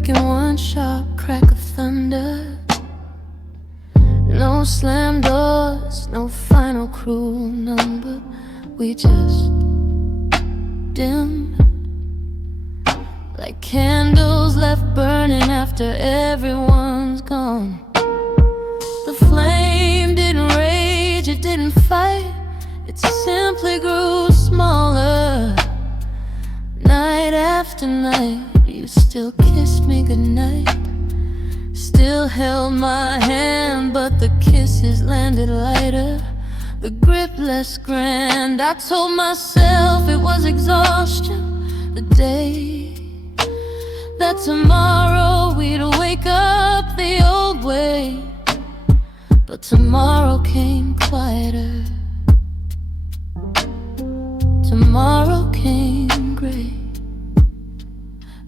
breaking one sharp crack of thunder. No slam doors, no final cruel number. We just dim like candles left burning after everyone's gone. The flame didn't rage, it didn't fight, it simply grew smaller. Night after night, you still kissed me goodnight, still held my hand, but the kisses landed lighter, the grip less grand. I told myself it was exhaustion, the day that tomorrow we'd wake up the old way. But tomorrow came quieter, tomorrow came gray.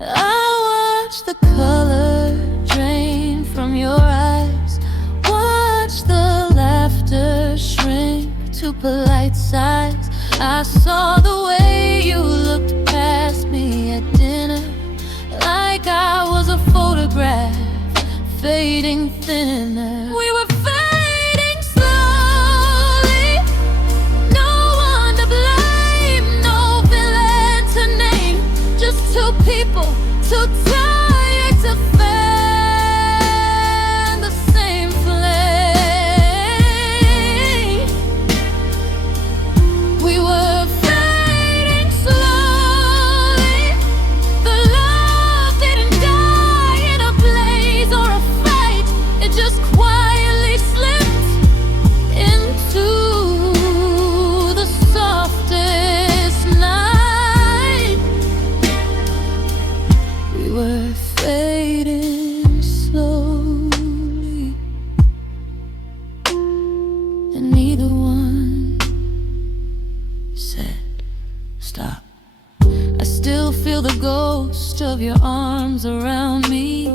I watched the color drain from your eyes, watched the laughter shrink to polite sighs. I saw the way you looked past me at dinner, like I was a photograph, fading thinner. We were fading slowly, no one to blame, no villain to name, just two people too tired to fan the same flame. We were fading slowly, the love didn't die in a blaze or a fight, it just quietly slipped into the softest night. We were fading slowly, and neither one said stop. I still feel the ghost of your arms around me,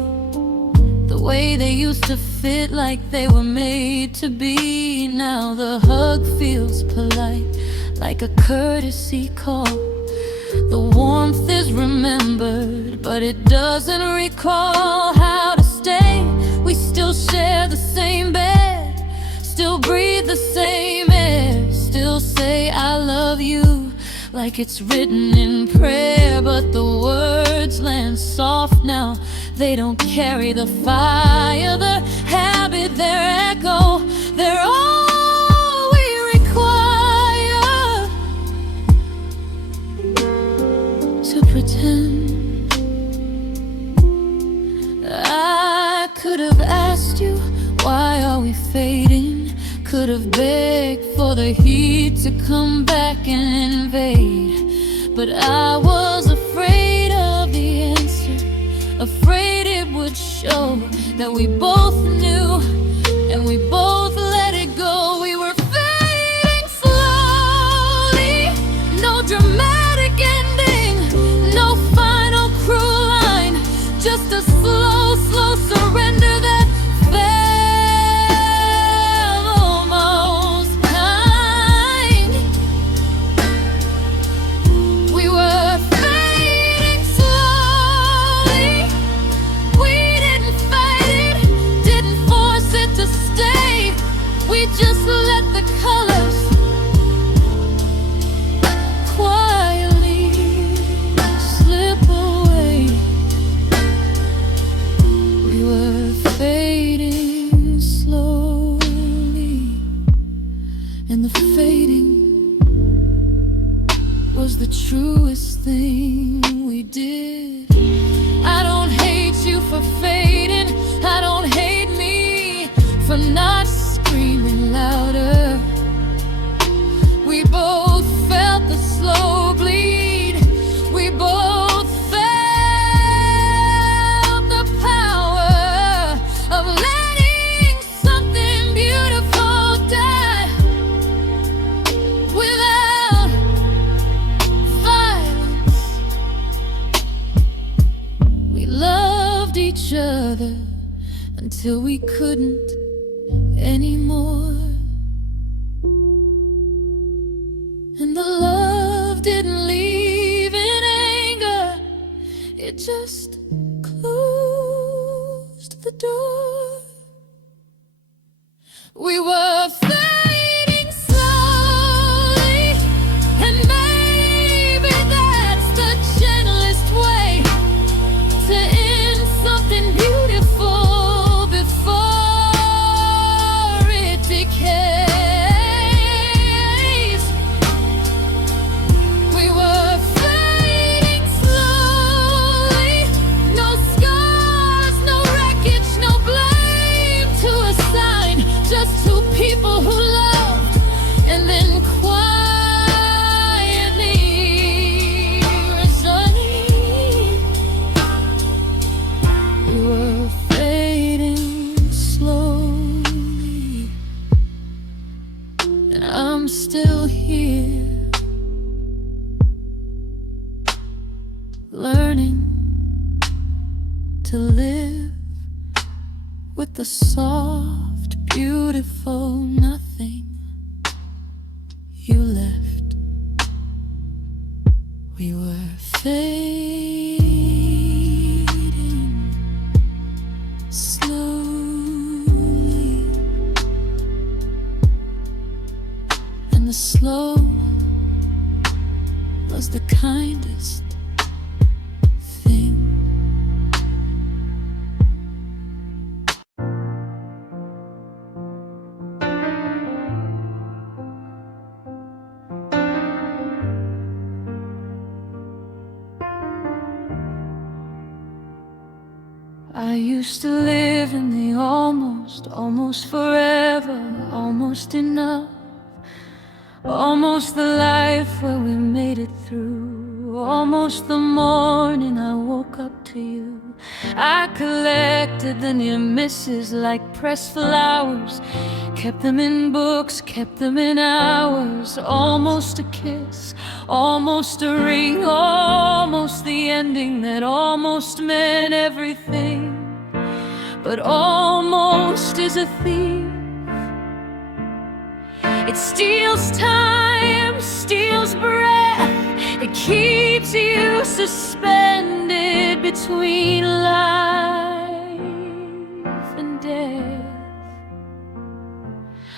the way they used to fit like they were made to be. Now the hug feels polite, like a courtesy call. The warmth is remembered, but it doesn't recall how to stay. We still share the same bed, still breathe the same air, still say I love you like it's written in prayer. But the words land soft now, they don't carry the fire, the habit, their echo, they're all we require. To pretend I could have asked you, why are we fading? Could have begged for the heat to come back and invade, but I was afraid of the answer, afraid it would show that we both knew and we both let it go. We were fading slowly, no dramatic ending, no final cruel line, just a slow, slow surrender that felt almost kind. We were fading slowly, we didn't fight it, didn't force it to stay, we just let the colors quietly slip away. We were fading slowly, and the fading was the truest thing we did. I don't hate you for fading, I don't hate me for not screaming louder. We both felt the slow bleed, we both felt the power of letting something beautiful die without violence. We loved each other until we couldn't anymore, and the love didn't leave in anger, it just grew I'm still here, learning to live with the soft, beautiful nothing you left. We were fading slowly, and the slow was the kindest thing. I used to live in the almost forever, almost enough, almost the life where we made it through, almost the morning I woke up to you. I collected the near misses like pressed flowers, kept them in books, kept them in hours. Almost a kiss, almost a ring, almost the ending that almost meant everything. But almost is a thief. It steals time, steals breath. It keeps you suspended between life and death.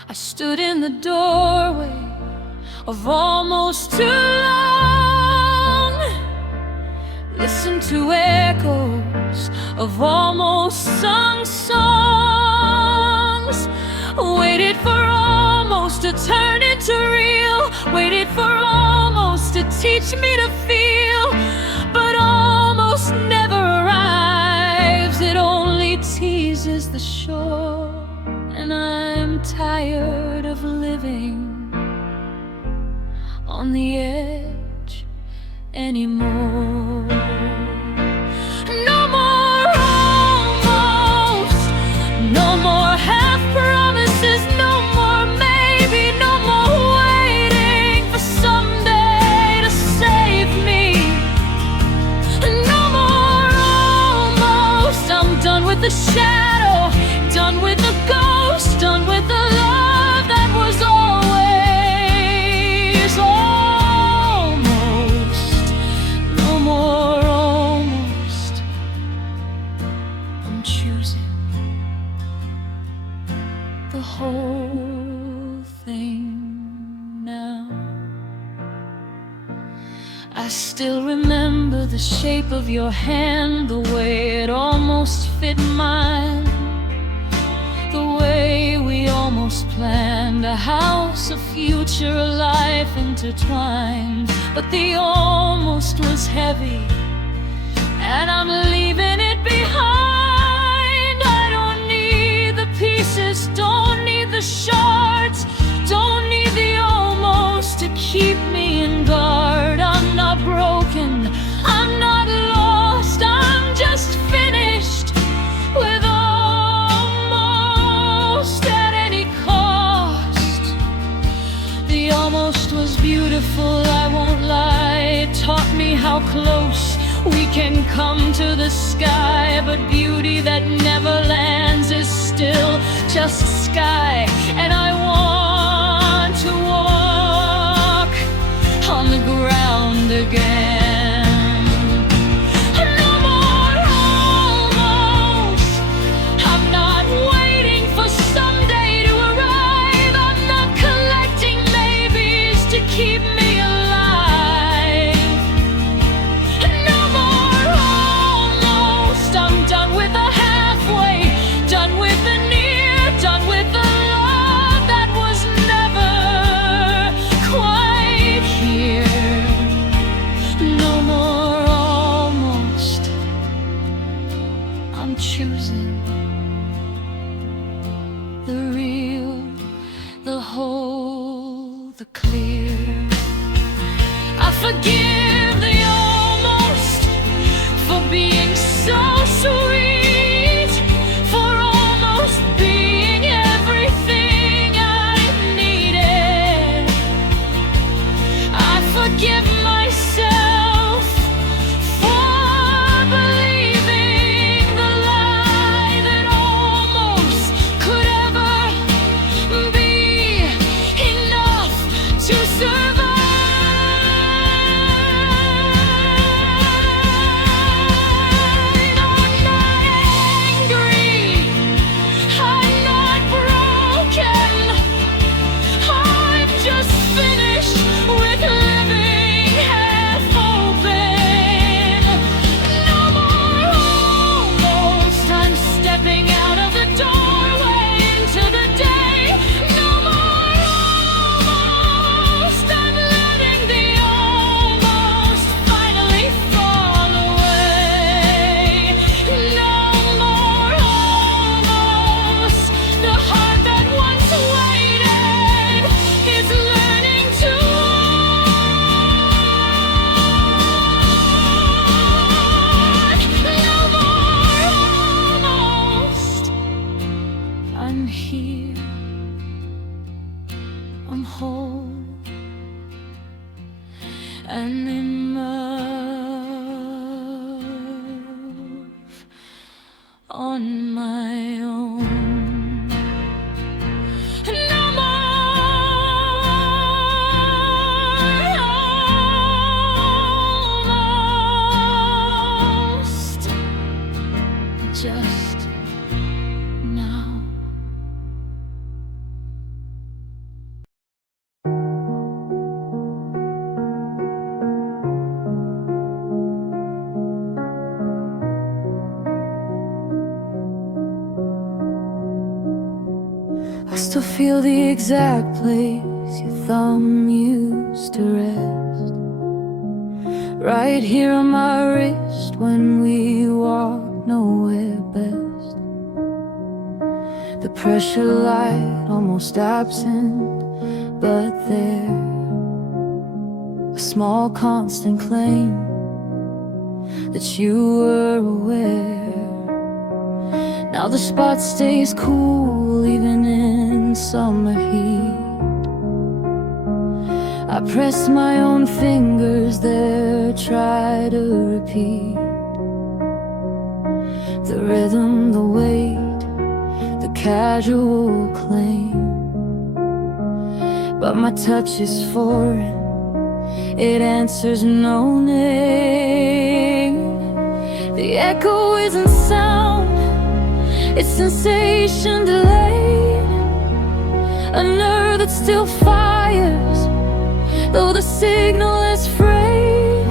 I stood in the doorway of almost too long, listened to echoes of almost sung songs, waited for almost to turn into real, waited for almost to teach me to feel, but almost never arrives. It only teases the shore, and I'm tired of living on the edge anymore. No more almost, no more half promises, no more maybe, no more waiting for someday to save me. No more almost, I'm done with the shadow, done with the ghost, done with the love that was always almost. No more almost, I'm choosing the whole thing now. I still remember the shape of your hand, the way it almost fit mine, the way we almost planned a house, a future, a life intertwined. But the almost was heavy, and I'm leaving it behind. I don't need the pieces, don't need the shards, don't need the almost to keep me in guard. I'm not broken, I'm not lost, I'm just finished with almost at any cost. The almost was beautiful, I won't lie. It taught me how close we can come to the sky, but beauty that never lands is still just sky. And I want to walk on the ground again. No more almost, I'm not waiting for someday to arrive. I'm not collecting maybes to keep me alive. No more almost, I'm done with the halfway, done with the near, done with the love that was never quite here. No more almost, I'm choosing the real, the whole, the clear. I forgive the almost for being so sweet, for almost being everything I needed. and emerge on my own. No more, almost, just now. I still feel the exact place your thumb used to rest, right here on my wrist when we walked nowhere best. The pressure light almost absent, but there, a small constant claim that you were aware. Now the spot stays cool even in summer heat. I press my own fingers there, try to repeat the rhythm, the weight, the casual claim. But my touch is foreign, it answers no name. The echo isn't sound, it's sensation delayed, a nerve that still fires, though the signal is frayed.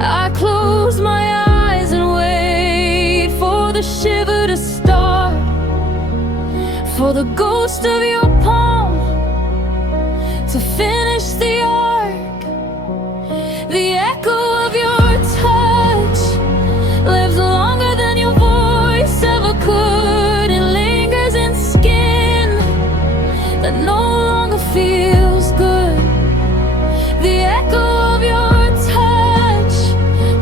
I close my eyes and wait for the shiver to start, for the ghost of your palm to finish the arc. The echo of your touch lives longer than your voice ever could. It lingers in skin that no longer feels good. The echo of your touch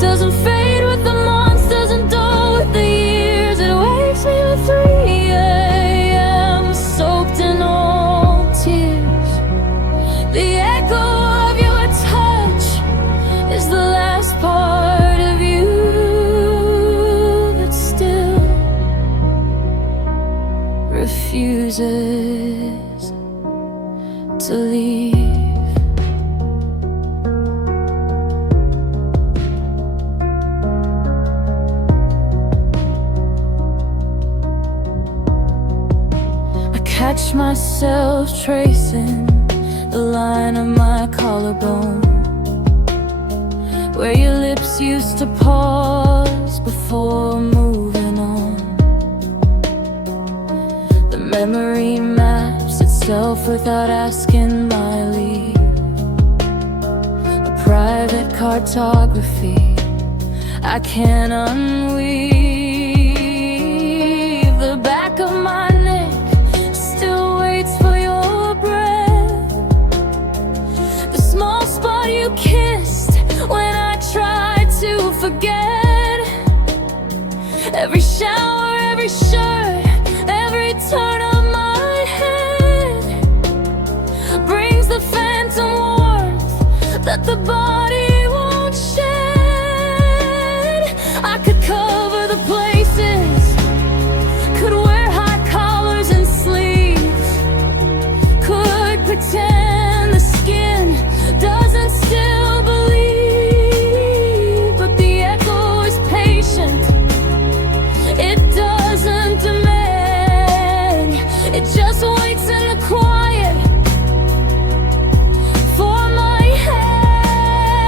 doesn't fade with the months, doesn't dull with the years. It wakes me at 3 a.m. soaked in old tears. The echo of your touch is the last part of you that still refuses to leave. I catch myself tracing the line of my collarbone, where your lips used to pause before moving on. The memory maps itself without asking my leave, a private cartography I can't unweave. The back of my neck still waits for your breath, the small spot you kissed when I tried to forget. Every shower, every shirt, every turn of my head brings the phantom warmth that the body won't shed. I could cover the places, could wear high collars and sleeves, could pretend the skin doesn't still believe. But the echo is patient, it doesn't demand, it just waits in the quiet for my hand.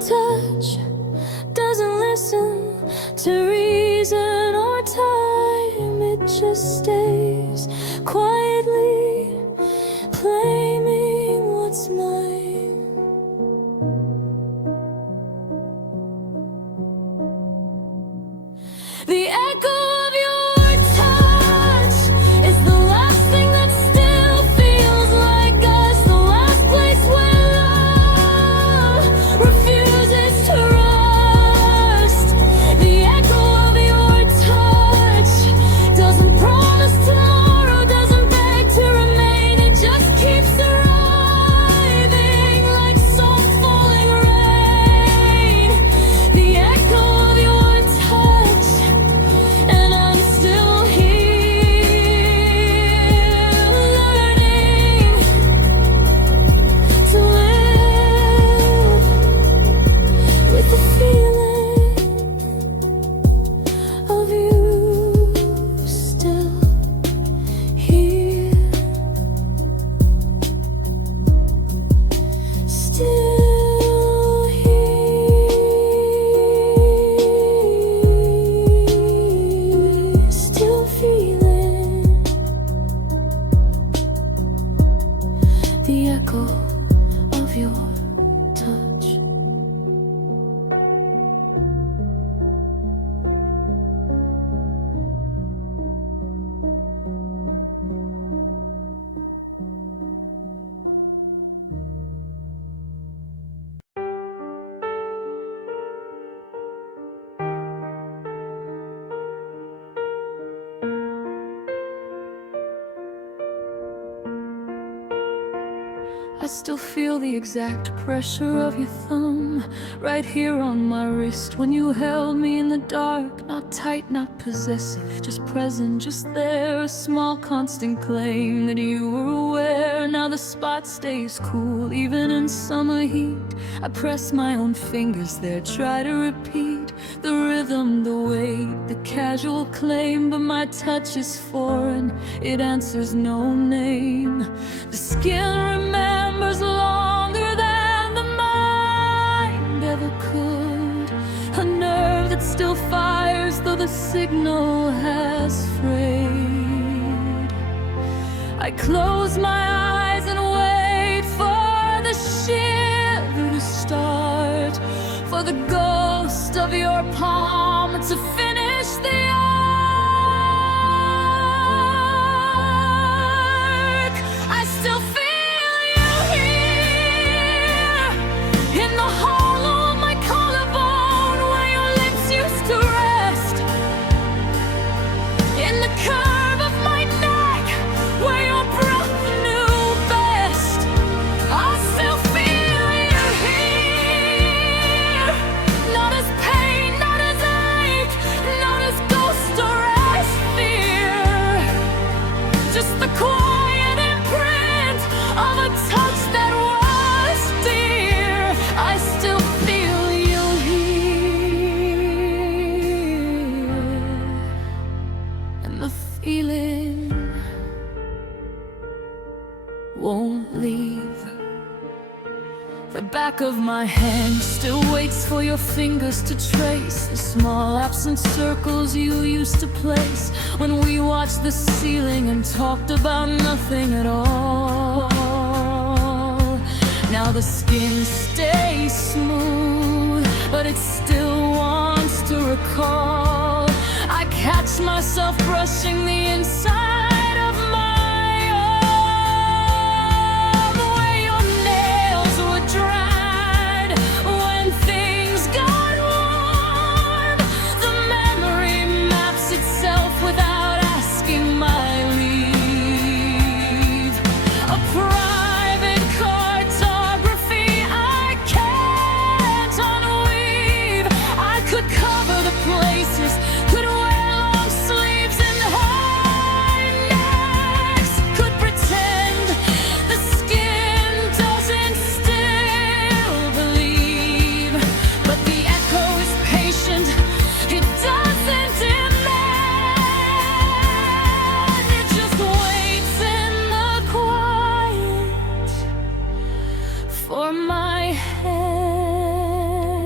touch doesn't listen to reason or time. It just stays quietly claiming what's mine. The echo of your touch is the last thing that still feels like us, the last place where love refuses to rust. The echo of your touch doesn't promise tomorrow, doesn't beg to remain, it just keeps arriving like soft falling rain. The echo of your touch, and I'm still here, learning to live with the feeling of you still here, still here, still feeling the echo of your touch. I still feel the exact pressure of your thumb right here on my wrist when you held me in the dark. Not tight, not possessive, just present, just there. A small constant claim that you were aware. Now the spot stays cool even in summer heat. I press my own fingers there, try to repeat the rhythm, the weight, the casual claim. But my touch is foreign, it answers no name. The skin remembers longer than the mind ever could. A nerve that still fires though the signal has frayed. I close my eyes and wait for the shiver to start, for the ghost of your palm to finish the arc. I still feel you here in the hollow of my collarbone where your lips used to rest, in the curve of my neck where your breath knew best. I still feel you here, not as pain, not as ache, not as ghost or as fear, just the quiet imprint of a touch that was dear. I still feel you here, and the feeling won't leave. The back of my hand still waits for your fingers to trace the small absent circles you used to place when we watched the ceiling and talked about nothing at all. Now the skin stays smooth, but it still wants to recall. I catch myself brushing the inside of my arm where your nails were dried when things got warm. The memory maps itself without asking my leave. A private cartography I can't unweave. I could cover the places, could wear long sleeves and high necks, could pretend the skin doesn't still believe. But the echo is patient, it doesn't demand, it just waits in the quiet for my hand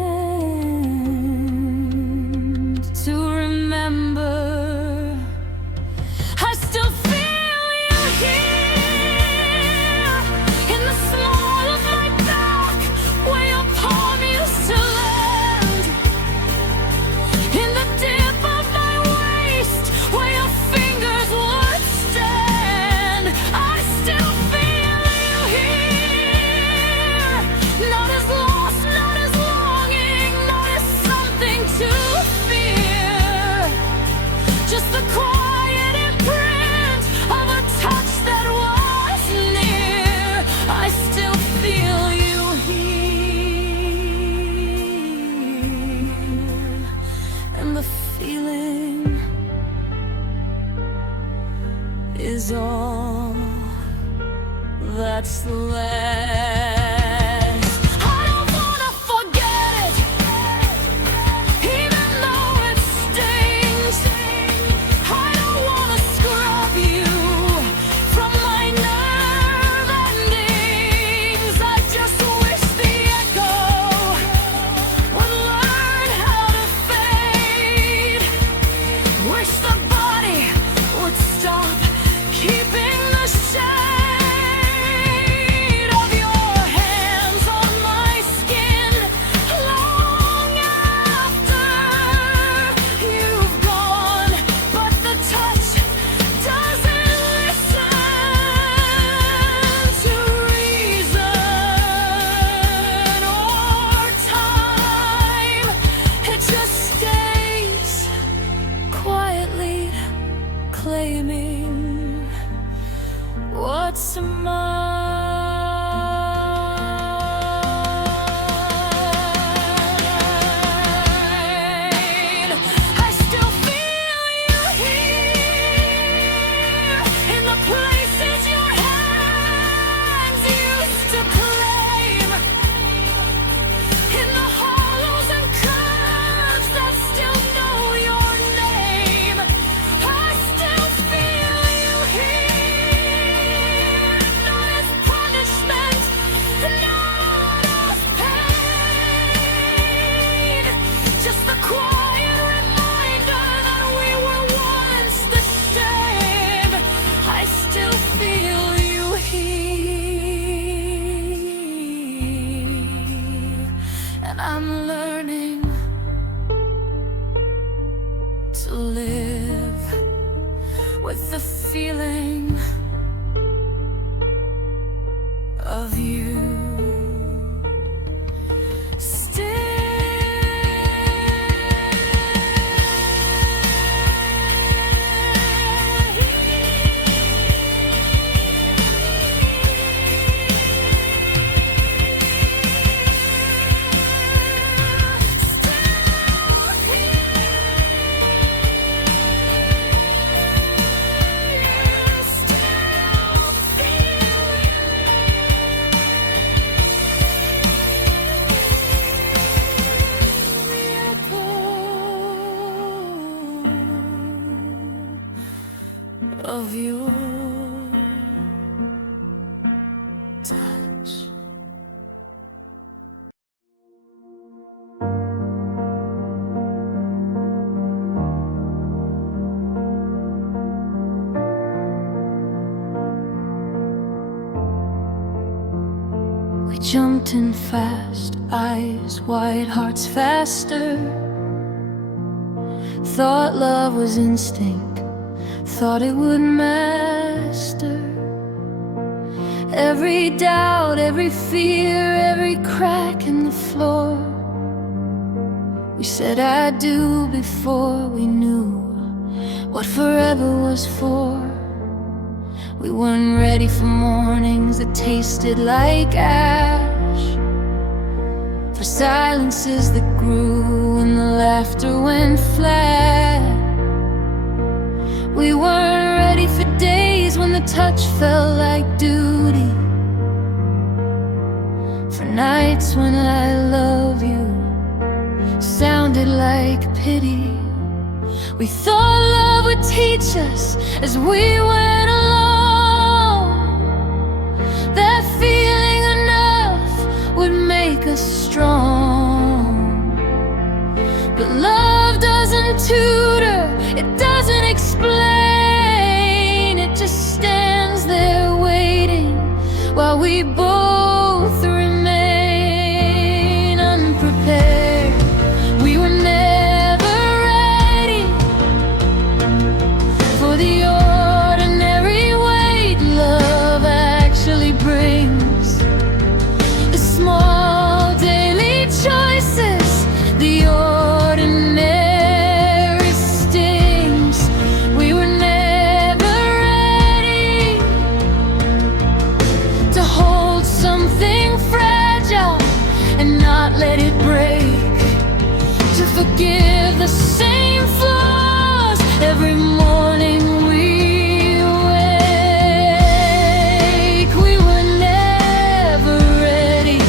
and I'm learning to live with the feeling of you. Of your touch. We jumped in fast, eyes wide, hearts faster. Thought love was instinct, thought it would master every doubt, every fear, every crack in the floor. We said I do before we knew what forever was for. We weren't ready for mornings that tasted like ash, for silences that grew and the laughter went flat. We weren't ready for days when the touch felt like duty, for nights when I love you sounded like pity. We thought love would teach us as we went along, that feeling enough would make us strong. But love doesn't tutor, it doesn't explain, it just stands there waiting while we both remain unprepared. We were never ready for the ordinary weight love actually brings, the small daily choices, the ordinary stings. We were never ready to hold something fragile and not let it break, to forgive the same flaws every morning we wake. We were never ready,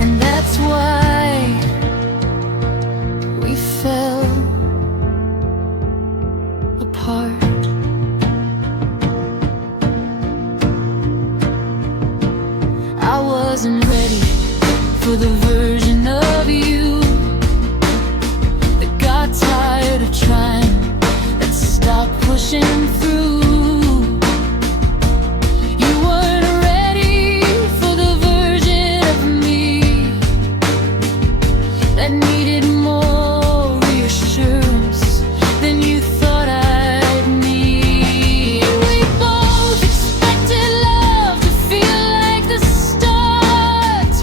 and that's why we fell apart. I wasn't ready for the version of you that got tired of trying, that stopped pushing through. You weren't ready for the version of me that needed more reassurance than you thought I'd need. We both expected love to feel like the start,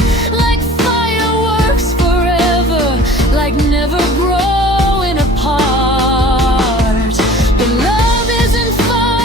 like fireworks forever, like never growing apart. But love isn't fun.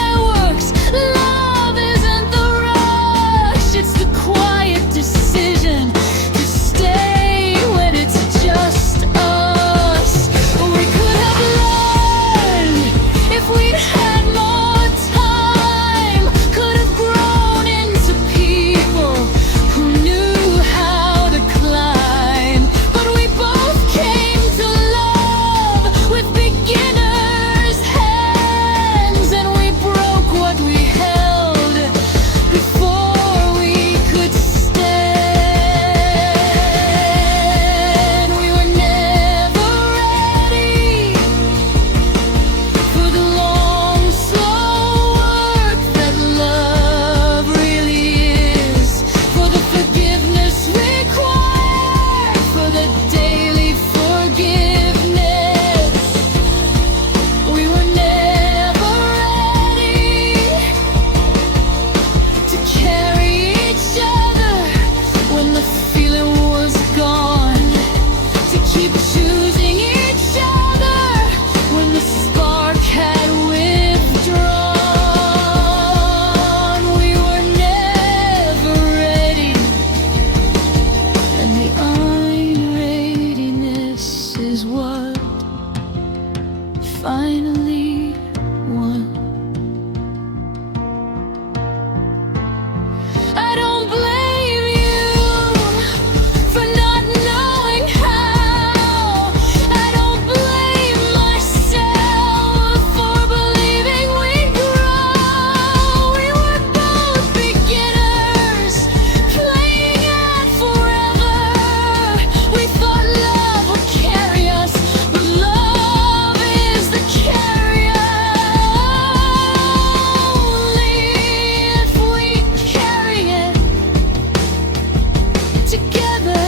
together.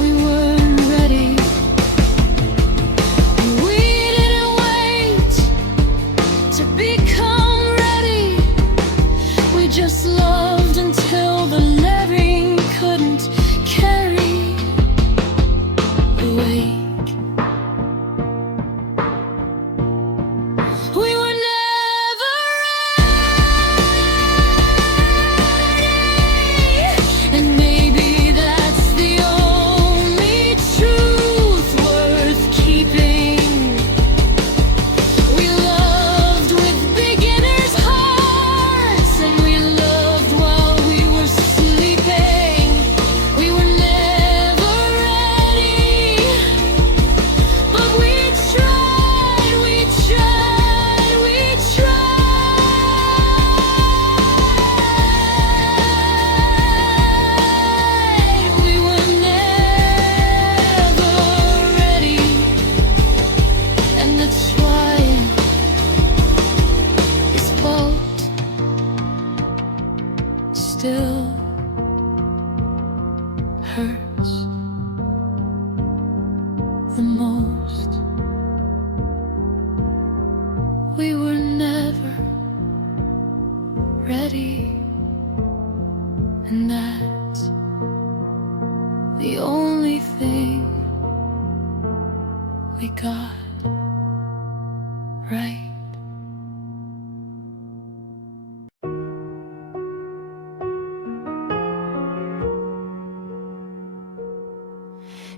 We weren't ready. We didn't wait to become ready. We just loved until the living couldn't carry the weight. We were never ready, and maybe that's the only truth worth keeping. We loved with beginners' hearts, and we loved while we were sleeping. We were never ready, but we tried, we tried, we tried. We were never ready, and that's why this boat still hurts the most. We were never ready, and that's the only thing we got right.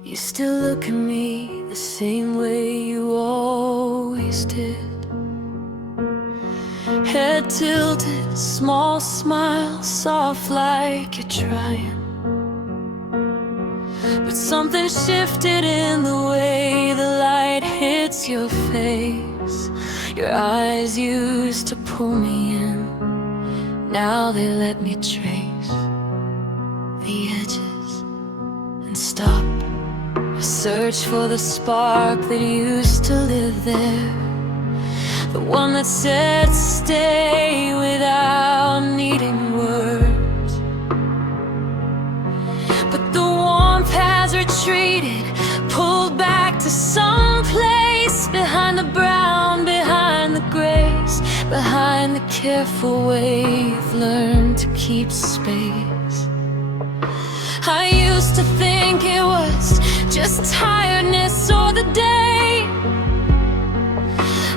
You still look at me the same way you always did. Head tilted, small smile, soft like you're trying. But something shifted in the way the light hits your face. Your eyes used to pull me in, now they let me trace the edges and stop. I search for the spark that used to live there, the one that said stay without needing words. But the warmth has retreated, pulled back to some place behind the brown, behind the grace, behind the careful way you've learned to keep space. I used to think it was just tiredness or the day,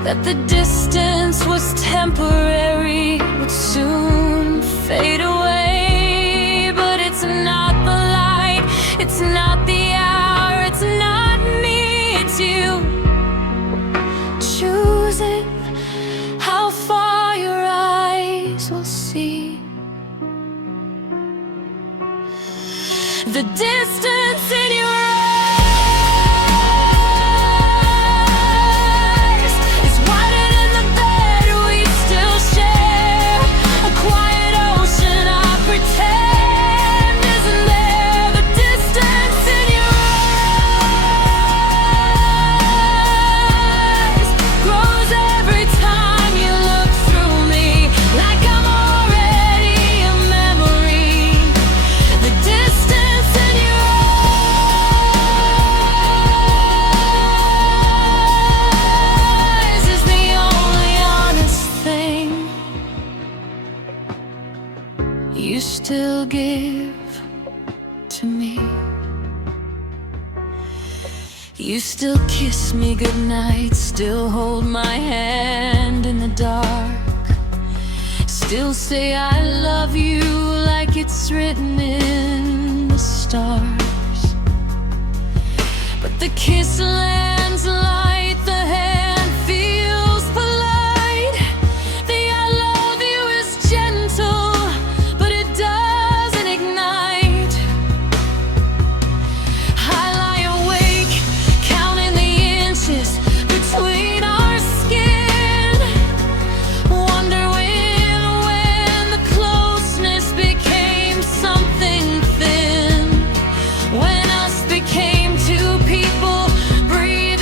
that the distance was temporary, would soon fade away. But it's not the light, it's not the hour, it's not me, it's you choosing how far your eyes will see. The distance in your eyes is wider than the bed we still share. A quiet ocean I pretend isn't there. The distance in your eyes grows every time you look through me, like I'm already a memory. The distance in your eyes is the only honest thing you still give to me. You still kiss me goodnight, still hold my hand in the dark, still say I love you like it's written in the stars. But the kiss lands light, the hand feels polite. The I love you is gentle, but it doesn't ignite. I lie awake, counting the inches between our skin, wonder when the closeness became something thin, when us became two people breathing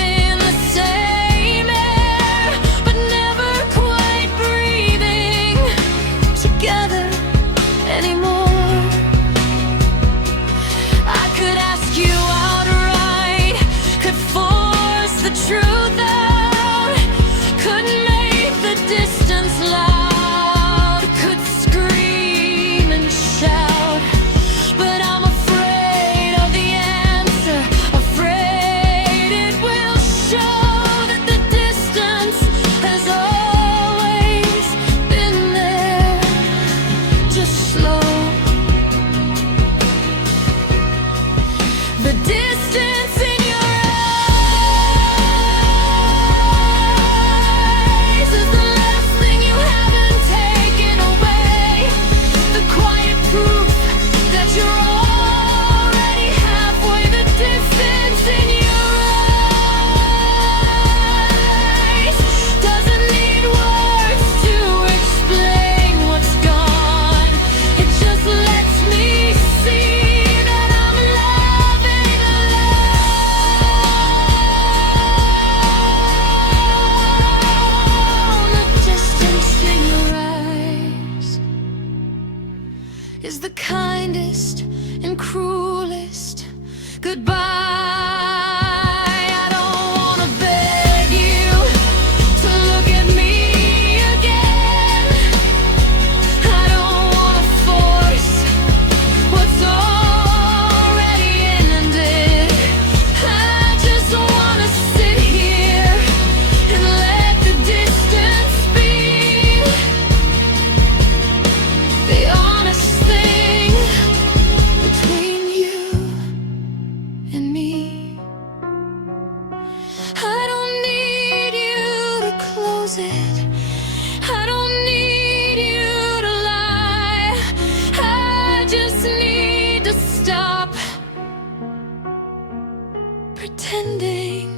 pretending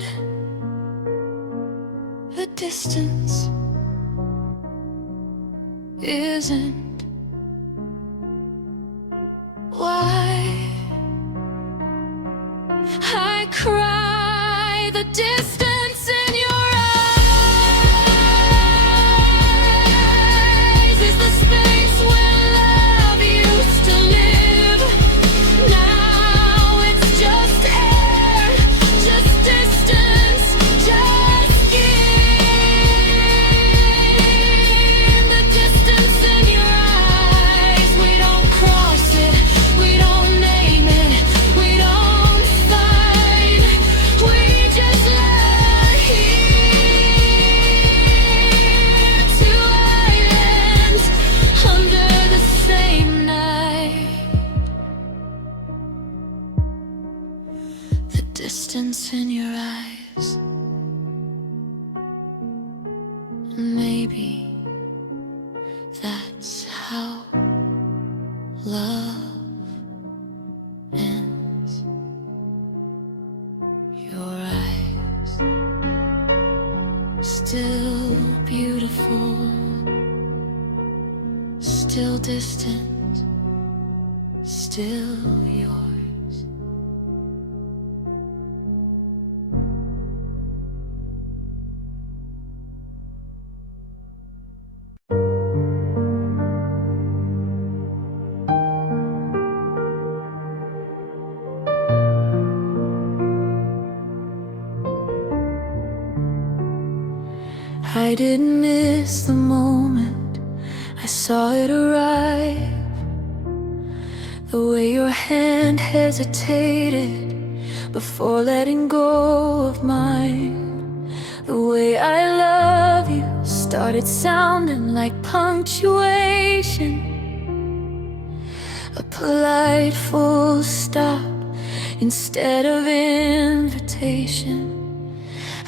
the distance isn't why I cry. The distance in your eyes is the space where love used to live. Now it's just air, just distance, just skin. The distance in your eyes, we don't cross it, we don't name it, we don't fight, we just lie here, two islands under the same night. The distance in your eyes, maybe that's how love ends. Your eyes, still beautiful, still distant, still yours. I didn't miss the moment I saw it arrive. The way your hand hesitated before letting go of mine. The way I love you started sounding like punctuation, a polite full stop instead of invitation.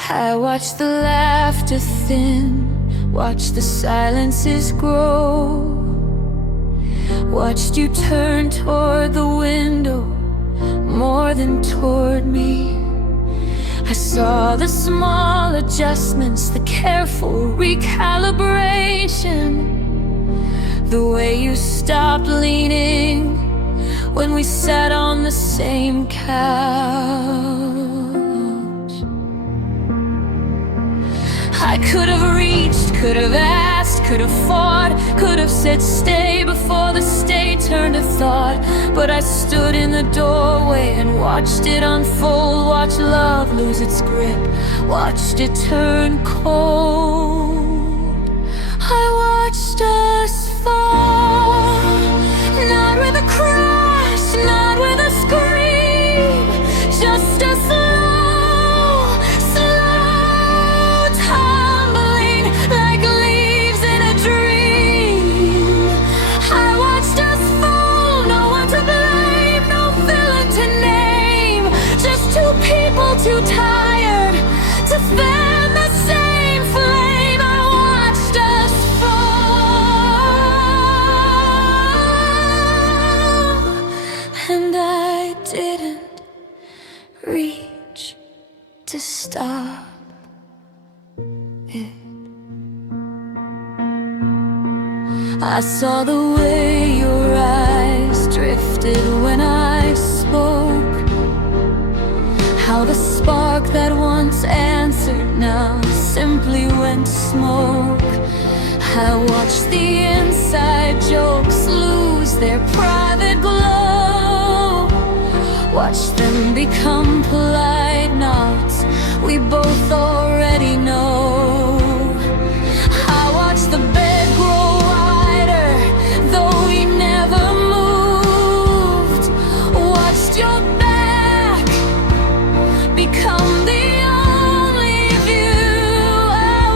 I watched the laughter thin, watched the silences grow, watched you turn toward the window more than toward me. I saw the small adjustments, the careful recalibration, the way you stopped leaning when we sat on the same couch. I could have reached, could have asked, could have fought, could have said stay before the stay turned to thought. But I stood in the doorway and watched it unfold, watched love lose its grip, watched it turn cold. I watched us fall, not with a crash, not with a scream, just a slow tumbling like leaves in a dream. I watched us fall, no one to blame, no villain to name, just two people too tired to fan the same flame. I watched us fall, and I didn't reach to stop it. I saw the way your eyes drifted when I spoke, how the spark that once answered now simply went smoke. I watched the inside jokes lose their private glow, watched them become polite knots we both already know. I watched the bed grow wider, though we never moved, watched your back become the only view. I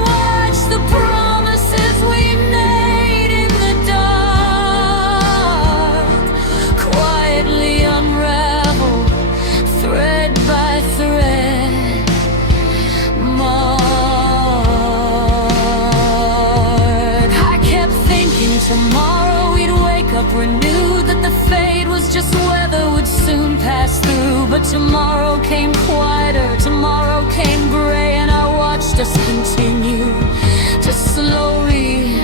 watched the promises we made in the dark quietly unravel, thread by thread, marred. I kept thinking tomorrow we'd wake up renewed, that the fade was just weather would soon pass through. But tomorrow came quieter, watched us continue to slowly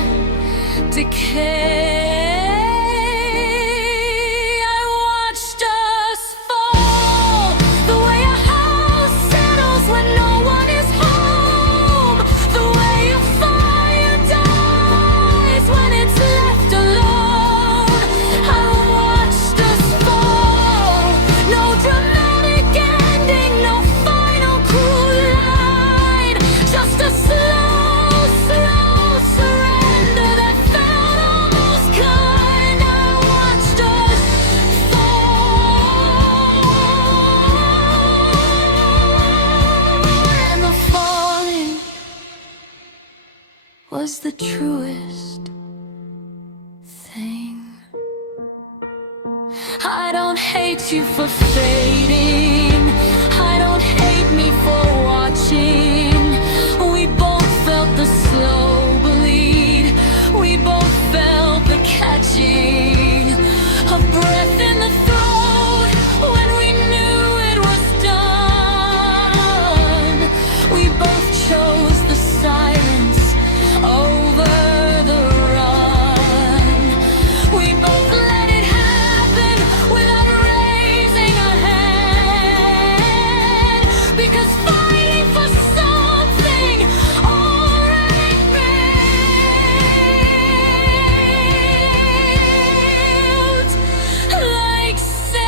decay. I watched us fall, the way a house settles when no one is home, the way a fire dies when it's left alone. I watched us fall, no dramatic ending, no final cruel line, just a slow, slow surrender that felt almost kind. I watched us fall, and the falling was the truest thing. I don't hate you for fading, I don't hate me for watching. We both felt the slow bleed, we both felt the catching of breath in the throat when we knew it was done. We both chose the silence over the run. We both let it happen without raising a hand, because fighting for something already felt like sand.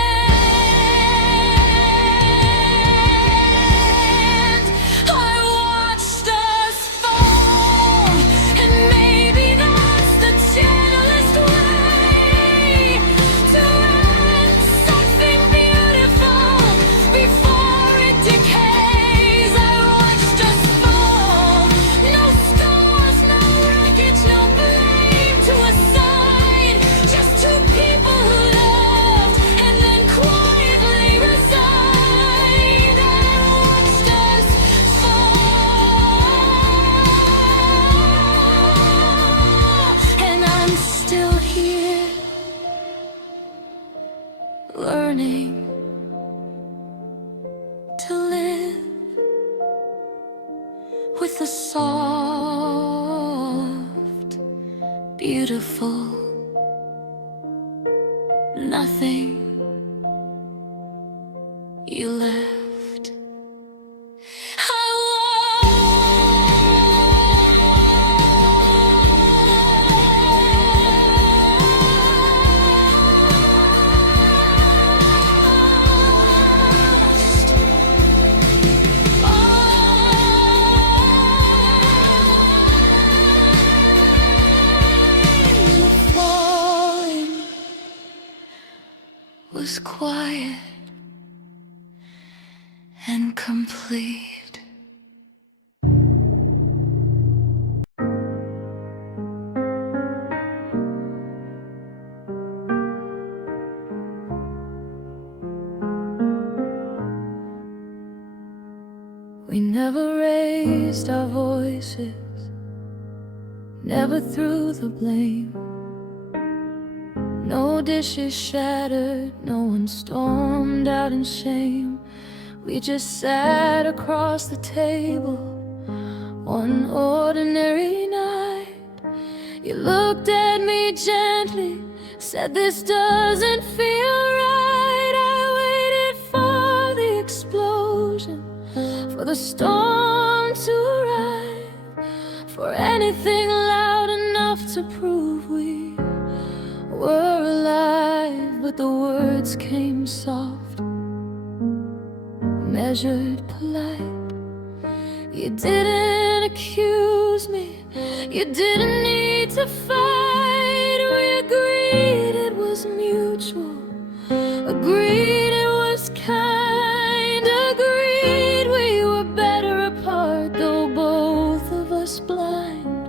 I watched us fall, and maybe that's the gentlest way to end something beautiful before it decays. I watched us fall, no scars, no wreckage, no blame to assign, just two people who loved and then quietly resigned. I watched us fall, and I'm still here, learning to live with the soft, beautiful nothing you left. The falling was quiet and complete. We never raised our voices, never threw the blame. No dishes shattered, no one stormed out in shame. We just sat across the table one ordinary night. You looked at me gently, said this doesn't feel right. I waited for the explosion, for the storm to arrive, for anything loud enough to prove we were alive. But the words came soft, measured, polite. You didn't accuse me, you didn't need to fight. We agreed it was mutual, agreed it was kind, agreed we were better apart, though both of us blind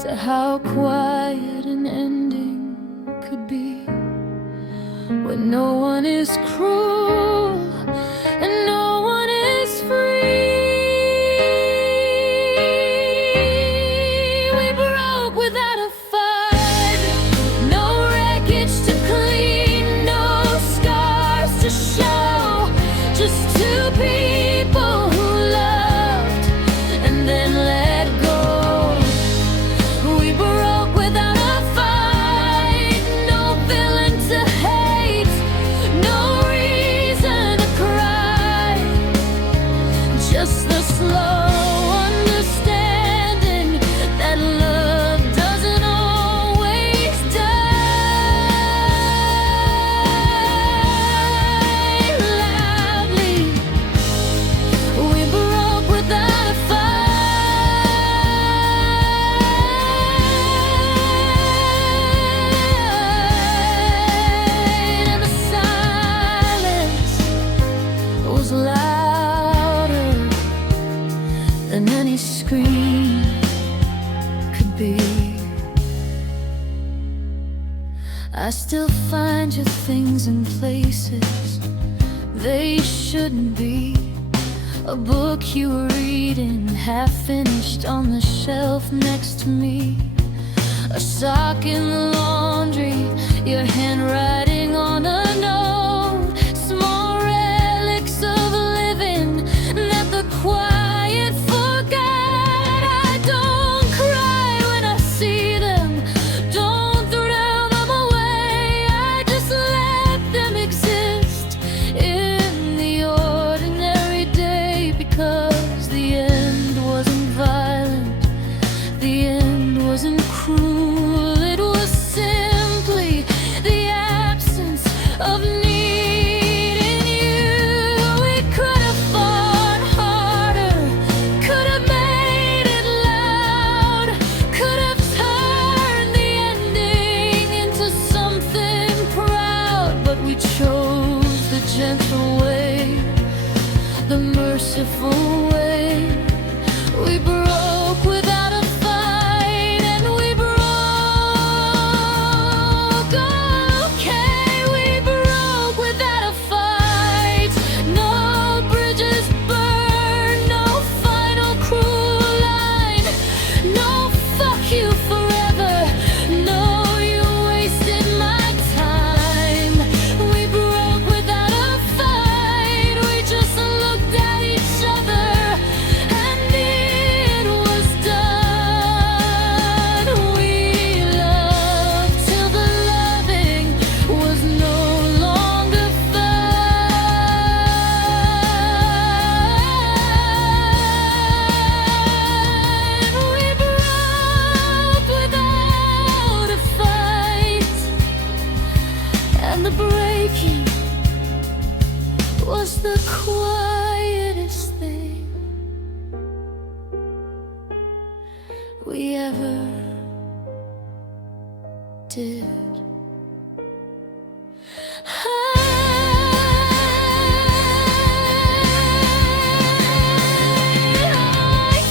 to how quiet an ending could be, when no one is cruel and no one is free. We broke without a fight, no wreckage to clean, no scars to show, just two people who loved and then I still find your things in places they shouldn't be. A book you were reading, half finished, on the shelf next to me. A sock in the laundry, your handwriting on a note. Small relics of living that the quiet forgot. I don't cry when I see them, don't throw them away. I just let them exist in the ordinary day, because the end wasn't violent, the end wasn't cruel. It was simply the absence of needing you. We could have fought harder, could have made it loud, could have turned the ending into something proud. But we chose the gentle way, the merciful way. We broke without a fight, and we broke okay. We broke without a fight. No bridges burned, no final cruel line, no fuck you forever, no you wasted my time. We broke without a fight, we just looked at each other and it was done. We loved till the loving was no longer fun. We broke without a fight, and the breaking was the quietest thing we ever did. I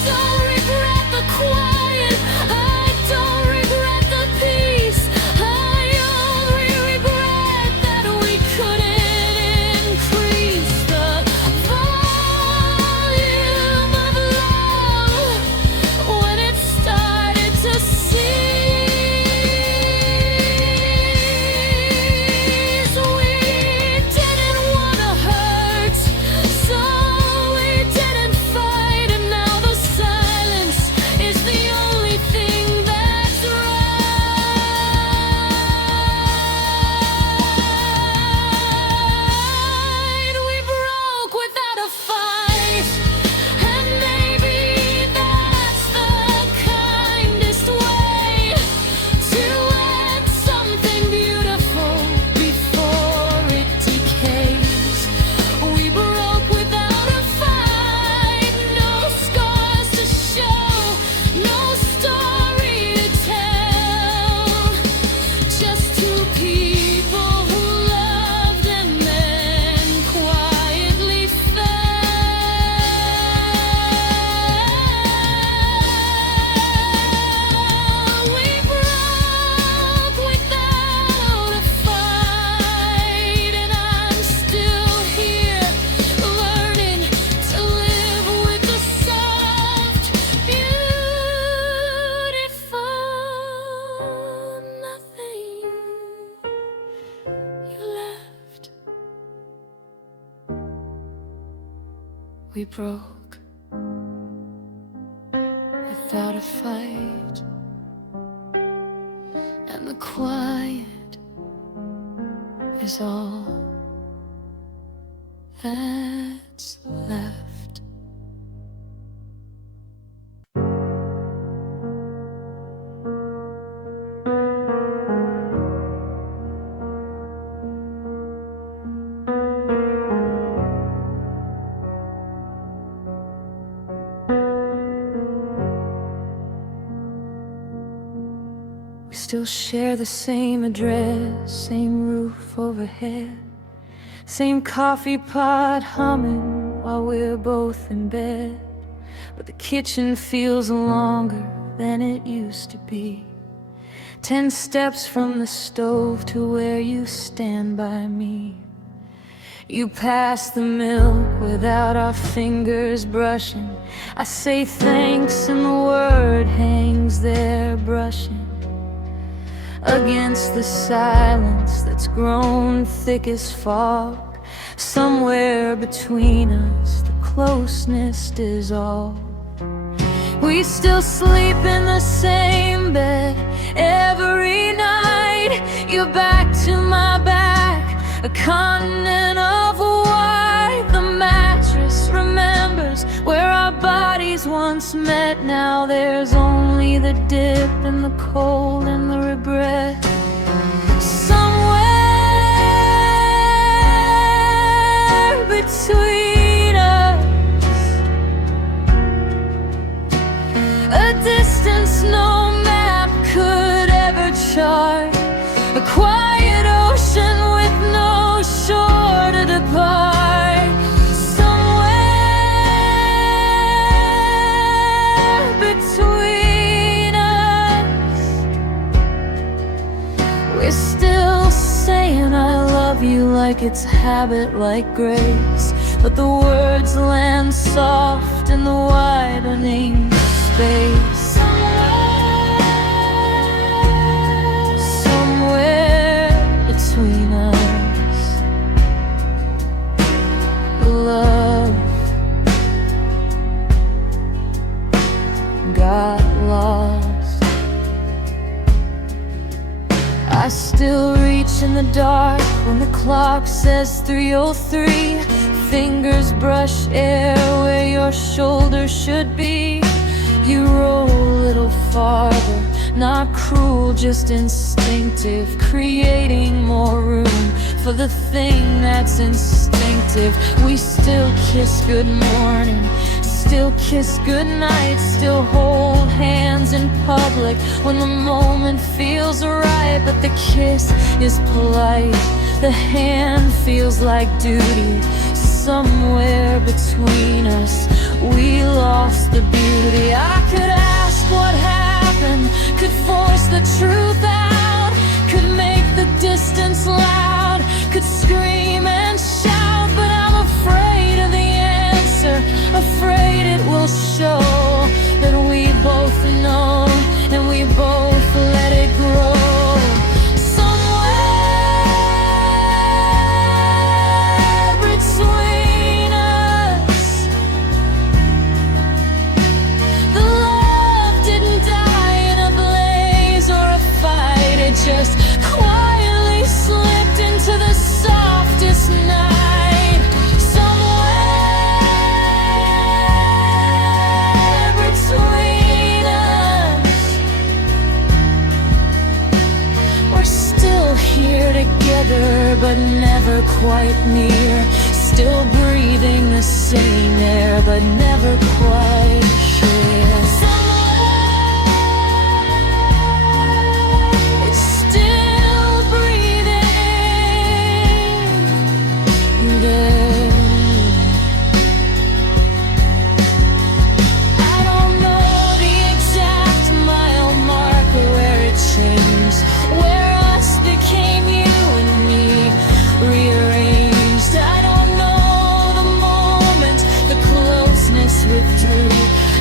don't regret the quiet, I don't regret the peace. I only regret that we couldn't increase the volume of love when it started to cease. We didn't want to hurt, so we didn't fight, and now the silence is the only thing that's right. We broke without a fight, and maybe that's the kindest way to end something beautiful before it decays. We broke without a fight, no scars to show, no story to tell, just two people who loved and then quietly fell. We broke without a fight, and I'm still here learning to live with the soft, beautiful nothing you left. We broke without a fight, and the quiet is all that's left. We still share the same address, same roof overhead, same coffee pot humming while we're both in bed. But the kitchen feels longer than it used to be. 10 steps from the stove to where you stand by me. You pass the milk without our fingers brushing. I say thanks and the word hangs there brushing against the silence that's grown thick as fog. Somewhere between us the closeness dissolves. We still sleep in the same bed every night. Your back to my back, a continent of white. The mattress remembers where our bodies once met. Now there's only the dip and the cold and the regret. Somewhere between us, a distance no map could ever chart, a quiet ocean with no shore to depart. Somewhere between us, we're still saying I love you like it's habit, like grace, but the words land soft in the widening space. Somewhere between us, love got lost. I still reach in the dark when the clock says 3:03. Fingers brush air where your shoulder should be. You roll a little farther, not cruel, just instinctive, creating more room for the thing that's instinctive. We still kiss good morning, still kiss good night, still hold hands in public when the moment feels right. But the kiss is polite, the hand feels like duty. Somewhere between us, we lost the beauty. I could ask what happened, could force the truth out, could make the distance loud, could scream and shout. But I'm afraid of the answer, afraid it will show that we both know and we both let it grow. Just quietly slipped into the softest night. Somewhere between us, we're still here together but never quite near. Still breathing the same air but never quite share.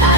I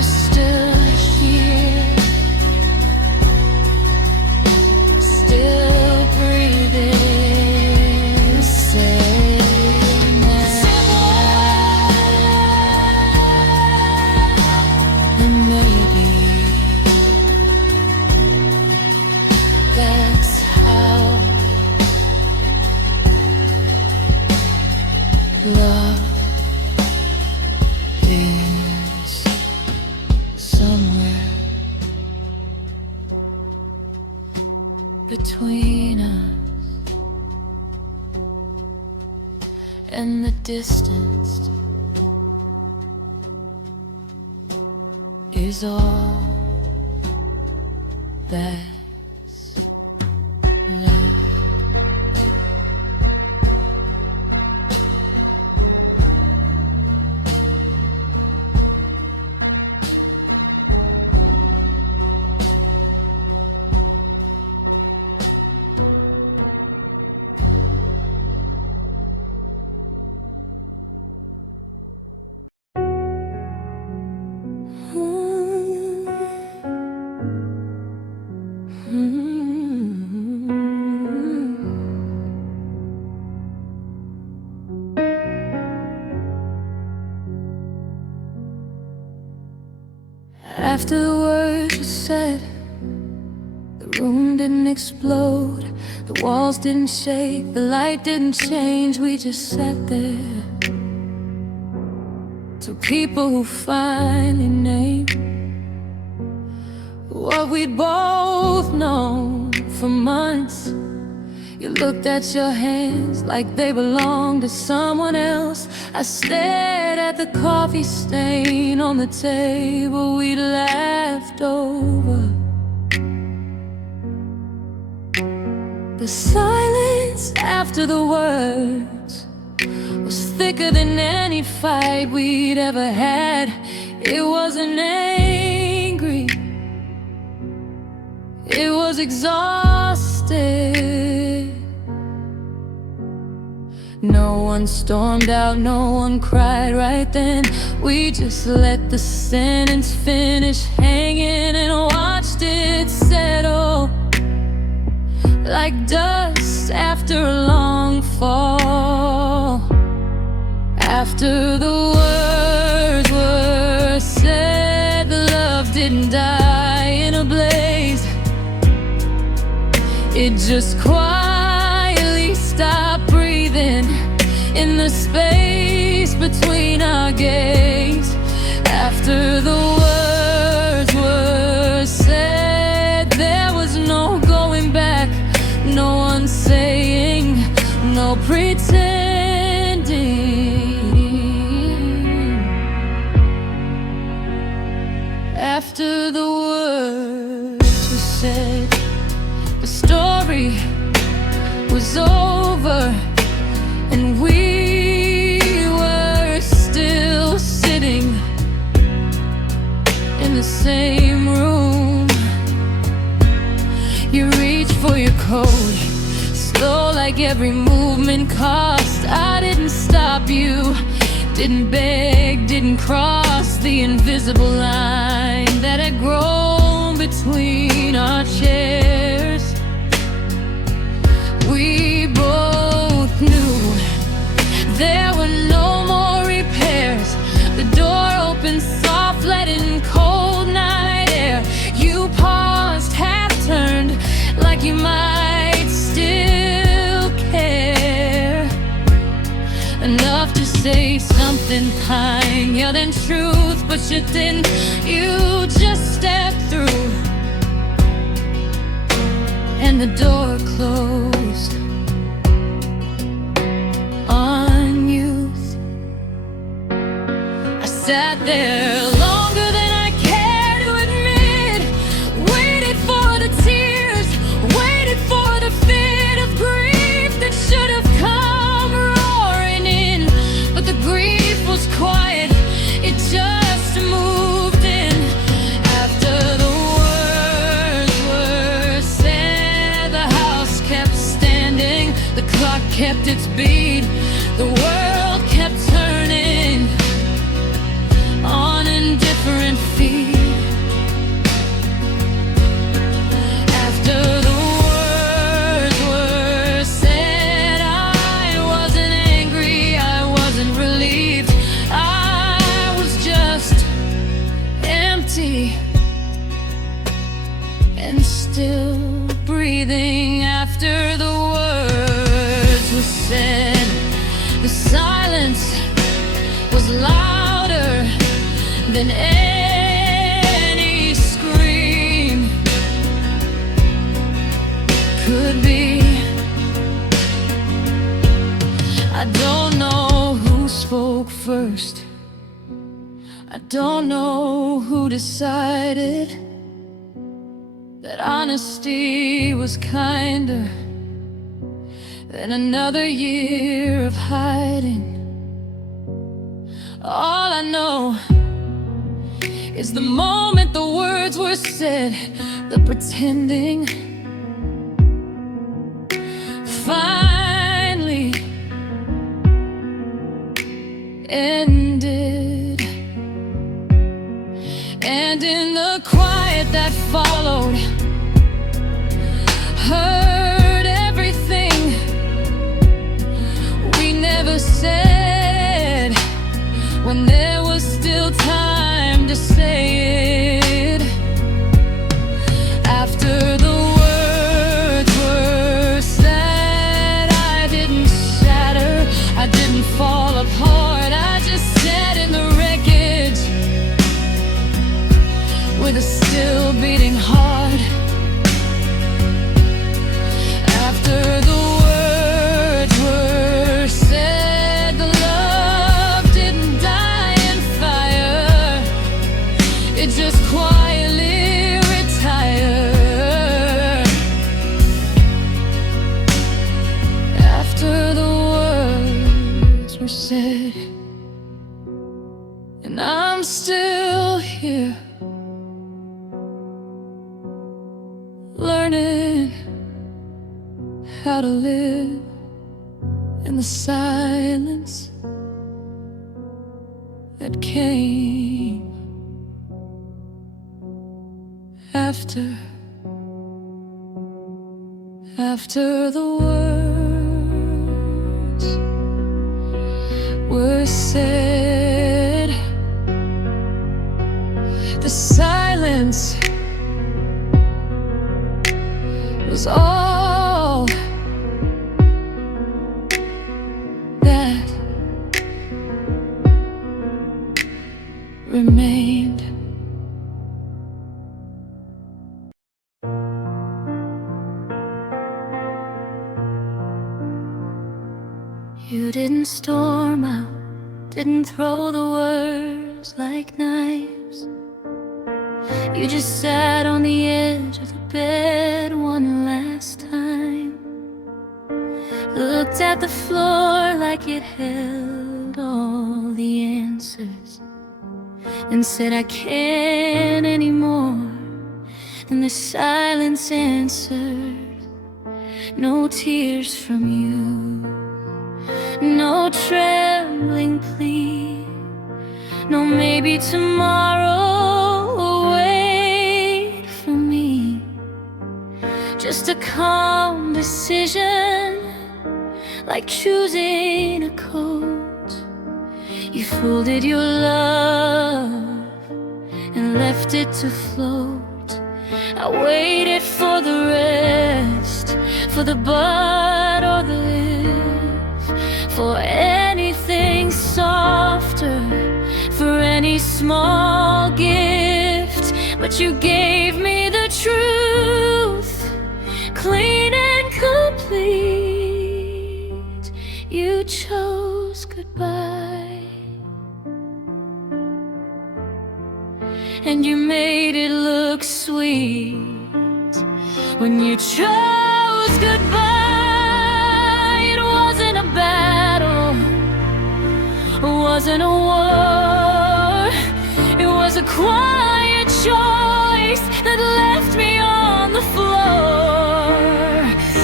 we're still here, still breathing, same as. And maybe that's how love is, somewhere between us and the distance is all that's left. After the words were said, the room didn't explode, the walls didn't shake, the light didn't change. We just sat there, two people who finally named what we'd both known for months. You looked at your hands like they belonged to someone else. I stared at the coffee stain on the table we'd laughed over. The silence after the words was thicker than any fight we'd ever had. It wasn't angry, it was exhausted. No one stormed out, no one cried right then. We just let the sentence finish hanging and watched it settle like dust after a long fall. After the words were said, the love didn't die in a blaze. It just quietly stopped breathing in the space between our gaze. After the words were said, there was no going back, no one saying, no pretending. After the words were said, the story was over, and we were still sitting in the same room. You reached for your coat, slow like every movement cost. I didn't stop you, didn't beg, didn't cross the invisible line that had grown between our chairs. We both knew there were no more repairs. The door opened soft, letting cold night air. You paused, half turned, like you might still care enough to say something kinder than truth, but you didn't. You just stepped through, and the door closed on youth. I sat there longer than I care to admit, waited for the tears, waited for the fit of grief that should have come roaring in. But the grief was quiet, it just moved in. After the words were said, the house kept standing, the clock kept its beat, the world kept turning on and be, and still breathing after the words were said. The silence was louder than any scream could be. I don't know who spoke first. I don't know who decided that honesty was kinder than another year of hiding. All I know is the moment the words were said, the pretending finally ended. And in the quiet that followed, heard everything we never said, when there was still time to say it. After the words were said, I didn't shatter, I didn't fall apart. I just sat in the wreckage with a still beating heart. After the words were said, the love didn't die in fire, it just quietly retired. After the words were said, and I'm still here, learning how to live in the silence that came after the words were said. The silence was all that remained. You didn't storm out, didn't throw the words like knives. You just sat on the edge of the bed one last time, looked at the floor like it held all the answers, and said, I can't anymore. And the silence answered, no tears from you, no trembling plea, no maybe tomorrow will wait for me. Just a calm decision, like choosing a coat. You folded your love and left it to float. I waited for the rest, for the bud or the lift, for anything softer, for any small gift. But you gave me the truth, clean and complete. You chose goodbye, and you made it look sweet when you chose goodbye. It wasn't a battle, it wasn't a war, it was a quiet choice that left me on the floor.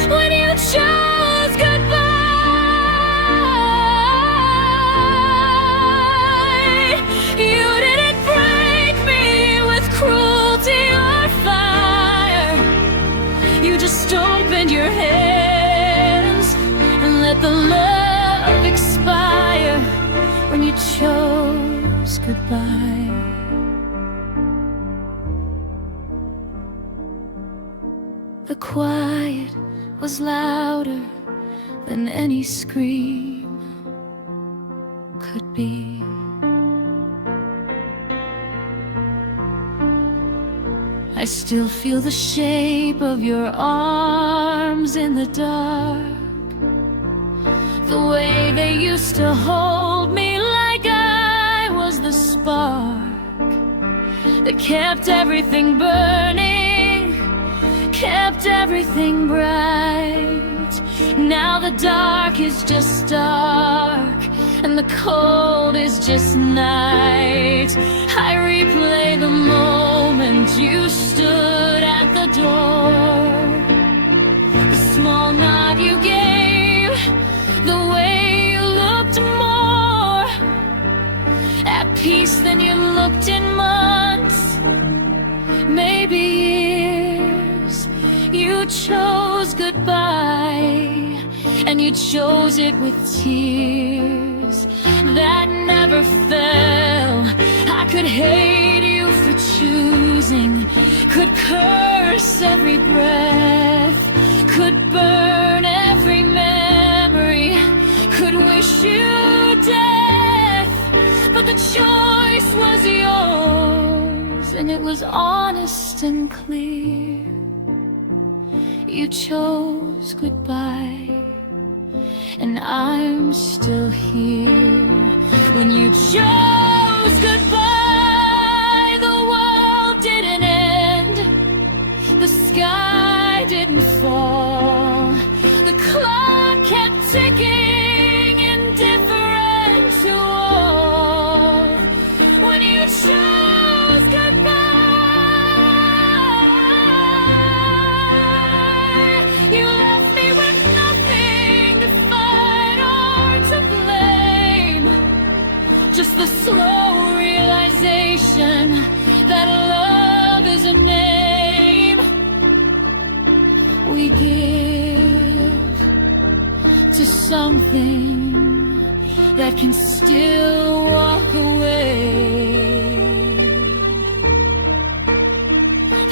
When you chose goodbye, you didn't break me with cruelty or fire. You just opened your hands and let the love expire. When you chose The quiet was louder than any scream could be. I still feel the shape of your arms in the dark, the way they used to hold me like I was the spark that kept everything burning, kept everything bright. Now the dark is just dark and the cold is just night. I replay the moment you stood at the door, the small nod you gave, the way you looked more at peace than you looked in months, maybe years. You chose goodbye, and you chose it with tears that never fell. I could hate you for choosing, could curse every breath, could burn every memory, could wish you death, but the choice was yours, and it was honest and clear. You chose goodbye, and I'm still here. When you chose goodbye, the world didn't end, the sky didn't fall, the clock kept ticking, indifferent to all. When you chose goodbye, you left me with nothing to fight or to blame, just the slow realization that love is a name we give to something that can still walk away.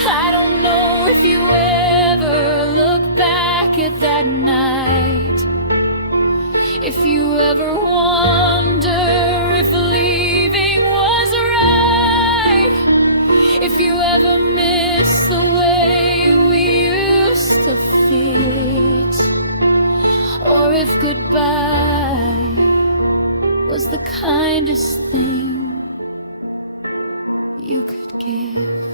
I don't know if you ever look back at that night, if you ever wonder if leaving was right, if you ever miss the way we used to fit, or if goodbye was the kindest thing you could give.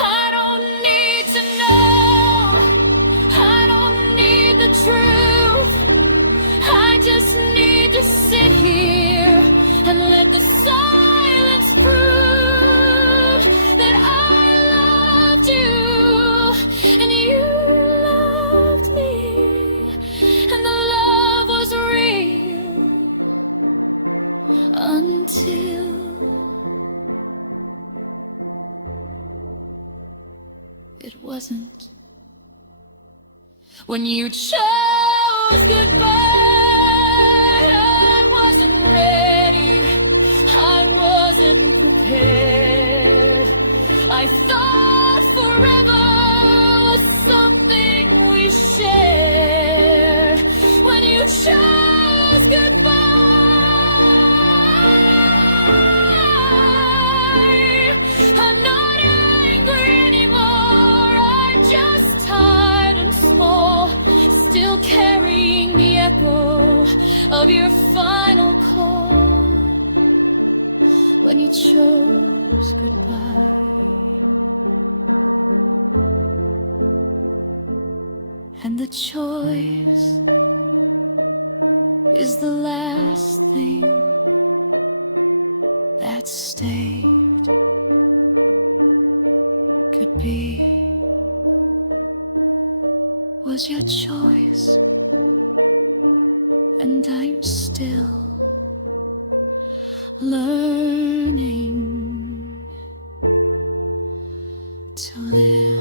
I don't need to know, I don't need the truth, I just need to sit here and let the silence prove that I loved you and you loved me, and the love was real until it wasn't. When you chose goodbye, I wasn't ready, I wasn't prepared. I thought forever was something we shared. When you chose goodbye, I'm not angry anymore, I'm just tired and small, still carrying the echo of your final call. When you chose goodbye, and the choice is the last thing that stayed. Could be was your choice, and I'm still learning to live.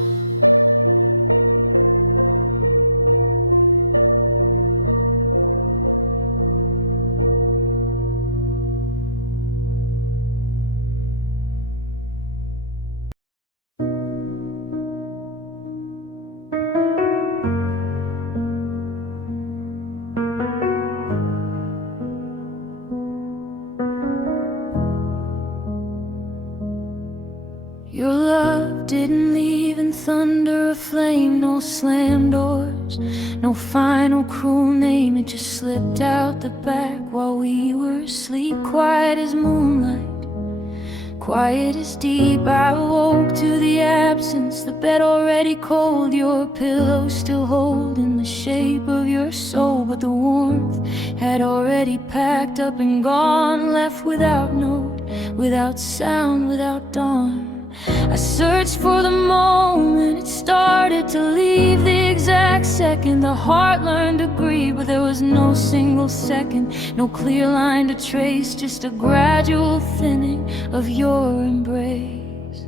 didn't leave in thunder or flame, no slammed doors, no final cruel name. It just slipped out the back while we were asleep, quiet as moonlight, quiet as deep. I woke to the absence, the bed already cold, your pillow still holding the shape of your soul. But the warmth had already packed up and gone, left without note, without sound, without dawn. I searched for the moment it started to leave, the exact second the heart learned to grieve. But there was no single second, no clear line to trace, just a gradual thinning of your embrace.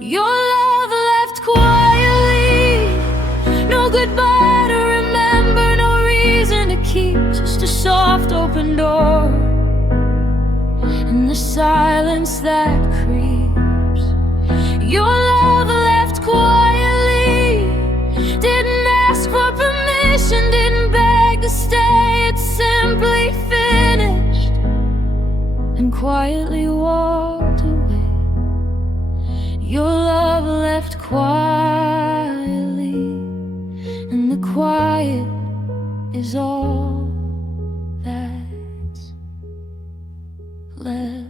Your love left quietly, no goodbye to remember, no reason to keep, just a soft open door in the silence that creeps. Your love left quietly, didn't ask for permission, didn't beg to stay. It simply finished and quietly walked away. Your love left quietly, and the quiet is all that's left.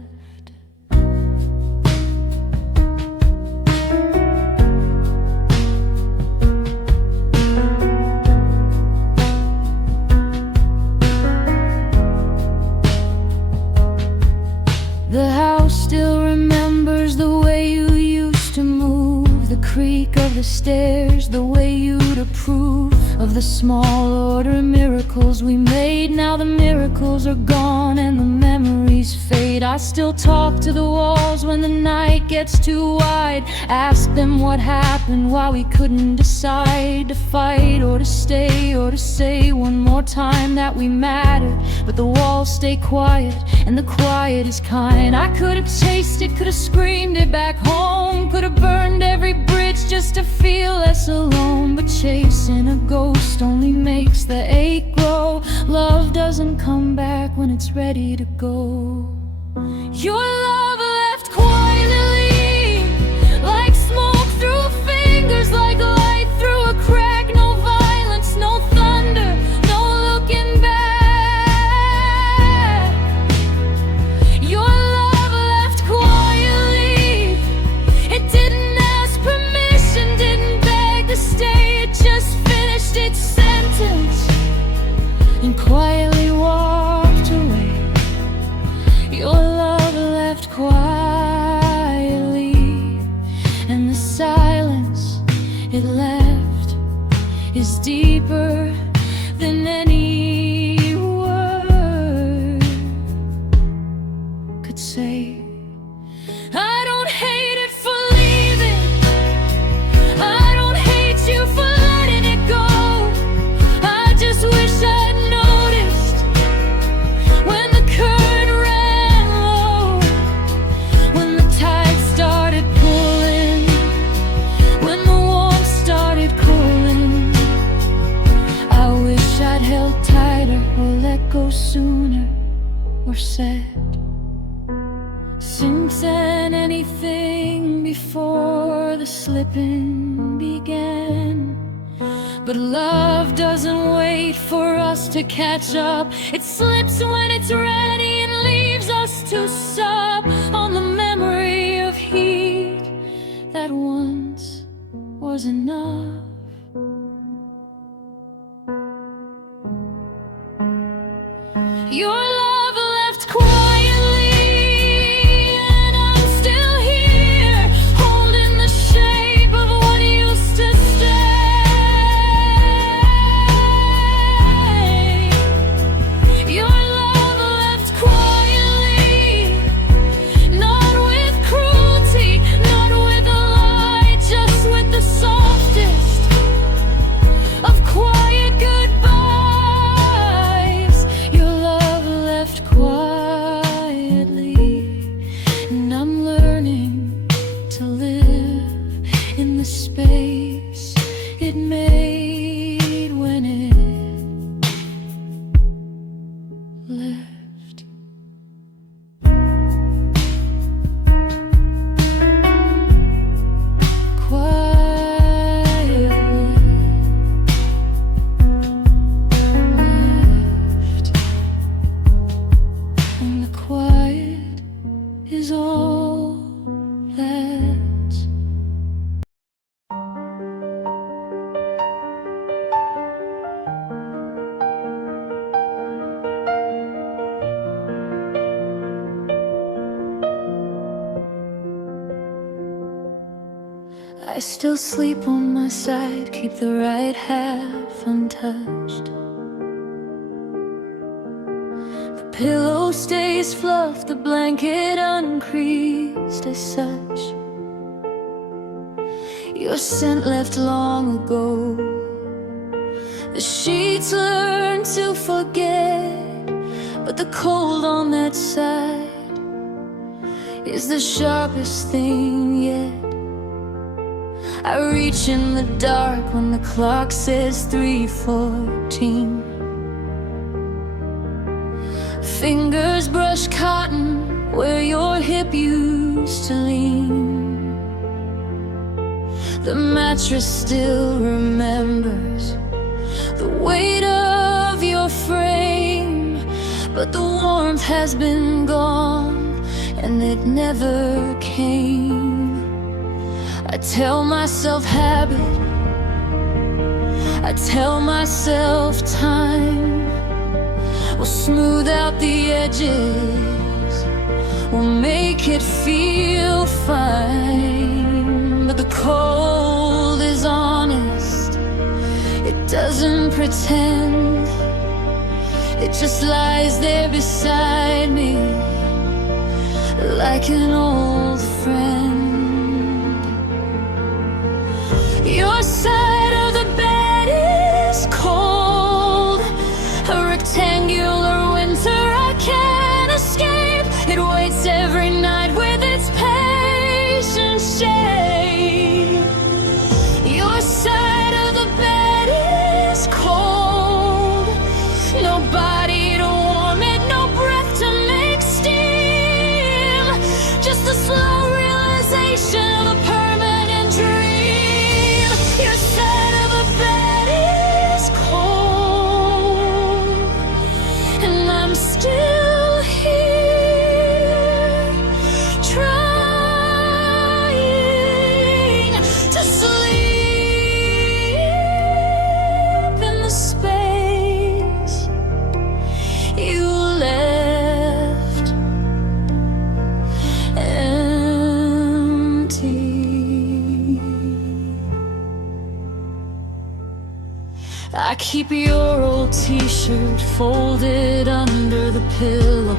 The house still remembers the way you used to move, the creak of the stairs, the way you'd approve of the small order miracles we made. Now the miracles are gone and the memories fade. I still talk to the walls when the night gets too wide, ask them what happened, why we couldn't decide to fight or to stay, or to say one more time that we mattered. But the walls stay quiet and the quiet is kind. I could have chased it, could have screamed it back home, could have burned every bridge just to feel less alone. But chasing a ghost only makes the ache grow. Love doesn't come back when it's ready to go. Your love left quietly, like smoke through fingers, like light through a crack. No violence, no thunder, no looking back. Your love left quietly, it didn't ask permission, didn't beg to stay. It just finished its sentence and quietly walked away. Your love left quietly, and the silence it left is deeper than any word could say. I don't hate it for leaving, I don't hate you for letting it go. I just wish I'd noticed when the current ran low, when the tide started pulling, when the warmth started cooling. I wish I'd held tighter or let go sooner or said since then anything before the slipping began. But love doesn't wait for us to catch up, it slips when it's ready and leaves us to sup on the memory of heat that once was enough. Your love left quietly, and I'm still here, holding the shape of what used to stay. Your love left quietly, not with cruelty, not with a lie, just with the softest of quiet goodbyes. Your love I still sleep on my side, keep the right half untouched. The pillow stays fluffed, the blanket uncreased as such. Your scent left long ago. The sheets learn to forget, but the cold on that side is the sharpest thing yet. I reach in the dark when the clock says 3:14. Fingers brush cotton where your hip used to lean. The mattress still remembers the weight of your frame, but the warmth has been gone and it never came. I tell myself habit, I tell myself time will smooth out the edges, will make it feel fine. But the cold is honest, it doesn't pretend, it just lies there beside me like an old friend. Your side of the bed is cold, a rectangular winter I can't escape. It waits every night with its patient shade. Your side of the bed is cold, no body to warm it, no breath to make steam, just the slow realization of a permanent dream. Your side of the bed is cold, and I'm still here, trying to sleep in the space you left empty. I keep your old t-shirt folded under the pillow,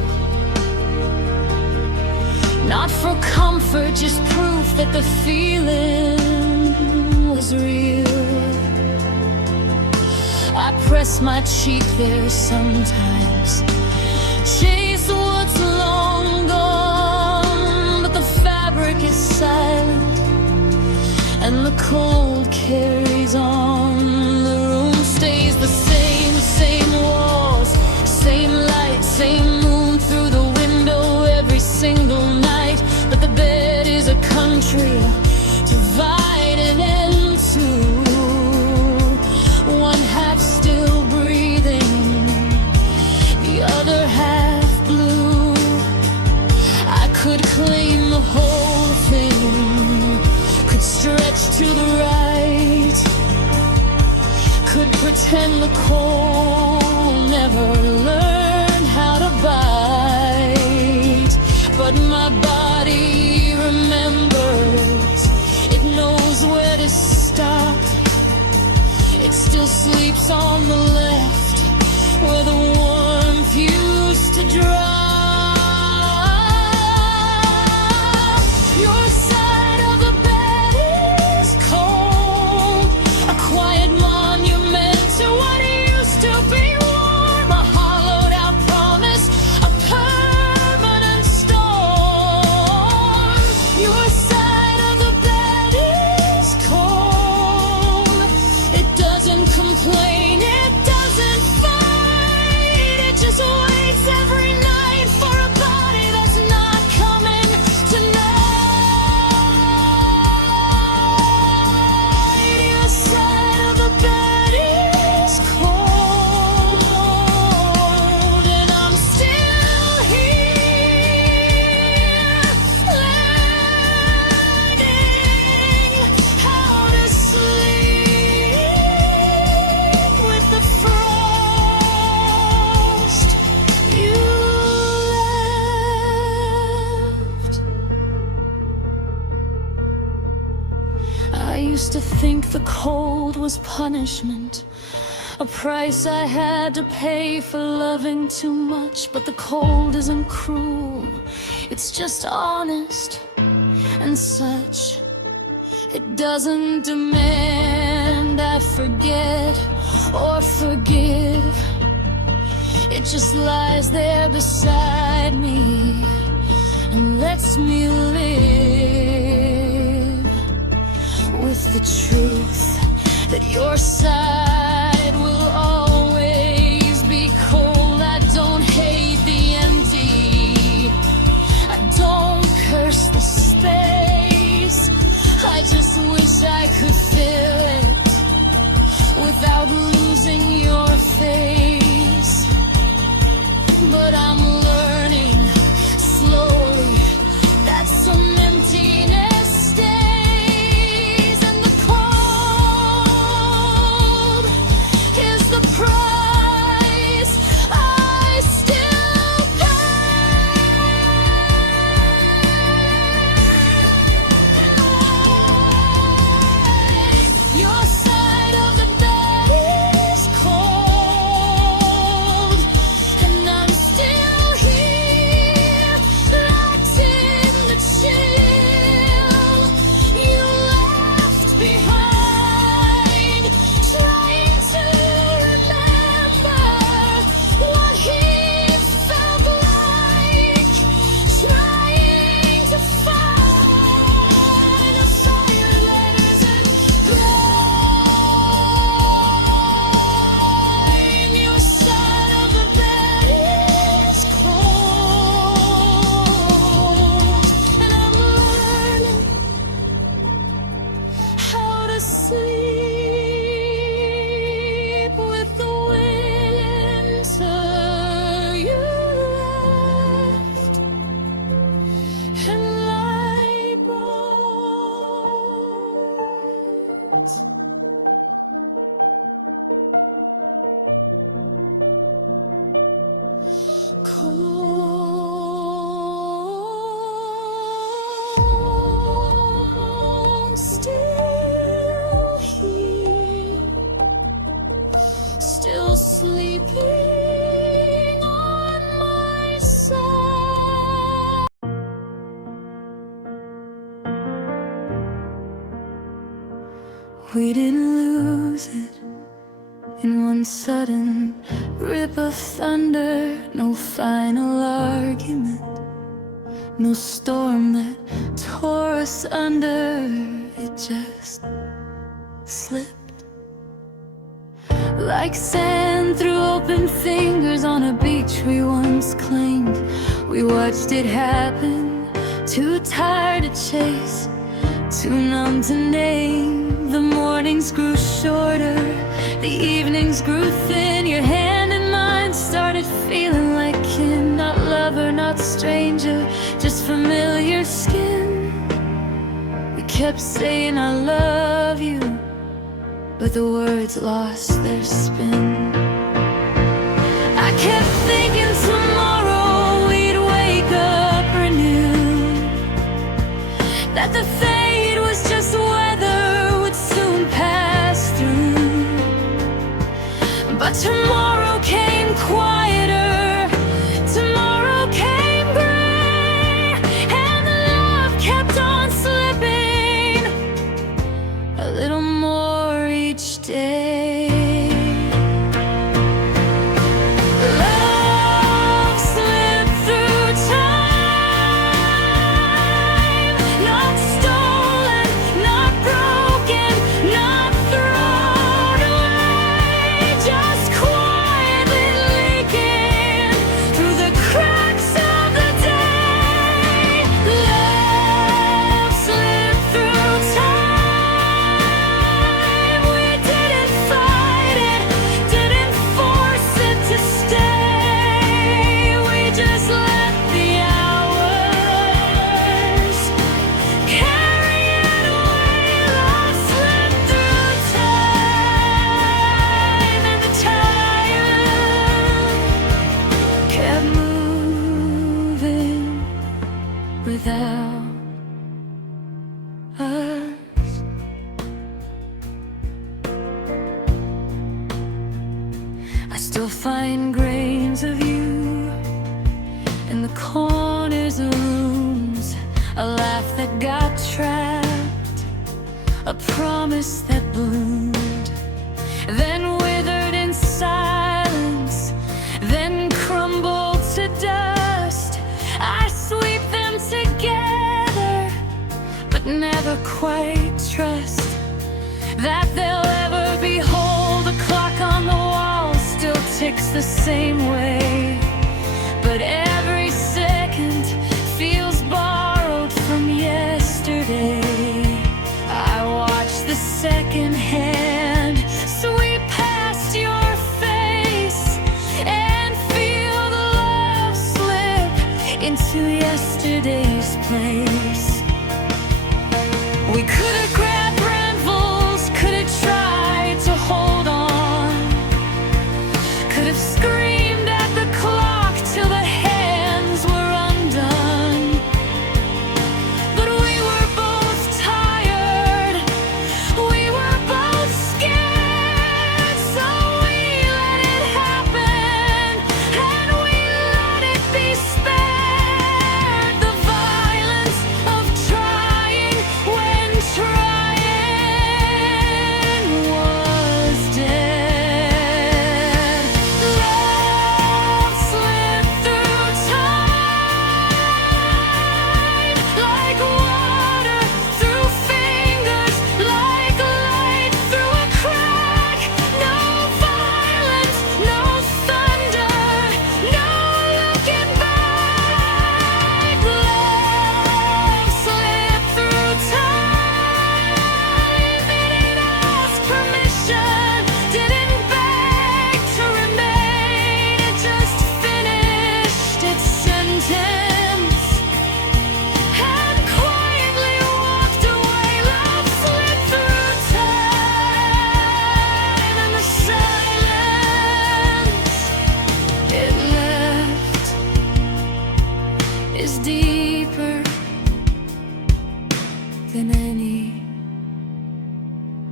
not for comfort, just proof that the feeling was real. I press my cheek there sometimes, chase what's long gone, but the fabric is silent and the cold carries on. The room stays the same, same walls, same light, same moon through the window every single night. But the bed is a country divided into one half still breathing, the other half blue. I could claim the whole thing, could stretch to the right, could pretend the cold never learned how to bite. But my body remembers, it knows where to stop. It still sleeps on the left, where the warmth used to drop. Your side of the bed is cold, a quiet monument to what used to be warm, a hollowed out promise, a permanent storm. Your side of the bed is cold, it doesn't complain, it used to think the cold was punishment, a price I had to pay for loving too much. But the cold isn't cruel, it's just honest and such. It doesn't demand I forget or forgive. It just lies there beside me and lets me live with the truth that your side will always be cold. I don't hate the empty, I don't curse the space. I just wish I could fill it without losing your face. But I'm learning slowly that some emptiness stays, and the cold is the price I still pay. Your side of the bed is cold, and I'm still here, locked in the chill you left behind, trying to remember what he felt like, trying to find a fire letters and blind. Your side of the bed is cold, and I'm learning how to sleep with the winter you left and lie bright. Cold, still here, still sleeping on my side. We didn't lose it in one sudden rip of thunder. No final argument, no storm that tore us under. It just slipped like sand through open fingers on a beach we once claimed. We watched it happen, too tired to chase, too numb to name. The mornings grew shorter, the evenings grew thin. Your hand in mine started feeling like kin, not lover, not stranger, just familiar skin. We kept saying I love you, but the words lost their spin. I kept thinking tomorrow we'd wake up renewed, that the fade was just weather would soon pass through. But tomorrow came quieter, tomorrow came gray, and the love kept on slipping a little more each day. Love slipped through time, not stolen, not broken, not thrown away, just quiet. fine grains of you in the corners of rooms, a laugh that got trapped, a promise that bloomed, then withered in silence, then crumbled to dust. I sweep them together, but never quite trust that they'll ever behold. The clock on the wall still ticks the same way, but every second feels borrowed from yesterday. I watch the second hand sweep past your face and feel the love slip into yesterday's place. We could have grabbed brambles, could have tried to hold on, could have screamed at the clock till the hands were undone. But we were both tired, we were both scared, so we let it happen and we let it be spared. The violence of trying when trying was dead. Love slipped through time like water through fingers, like light through a crack. No violence, no thunder, no looking back. Love slipped through time. It didn't ask permission, didn't beg to remain. It just finished its sentence and quietly walked away. Love slipped through time, and the silence it left is deeper than any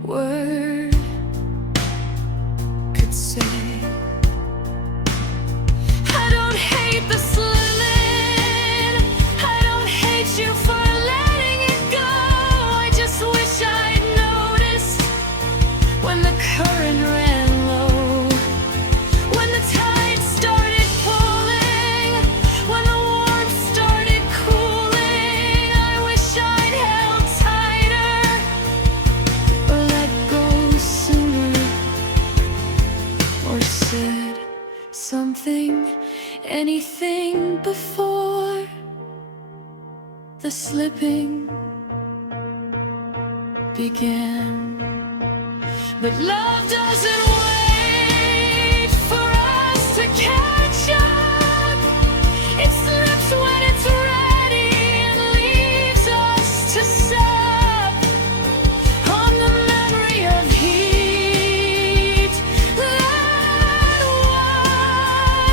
word could say. I don't hate the slimming, I don't hate you for letting it go. I just wish I'd noticed when the current ran low, when the tide started pulling, when the warmth started cooling. I wish I'd held tighter or let go sooner, or said something, anything before the slipping began. But love doesn't wait for us to catch up. It slips when it's ready and leaves us to sup on the memory of heat that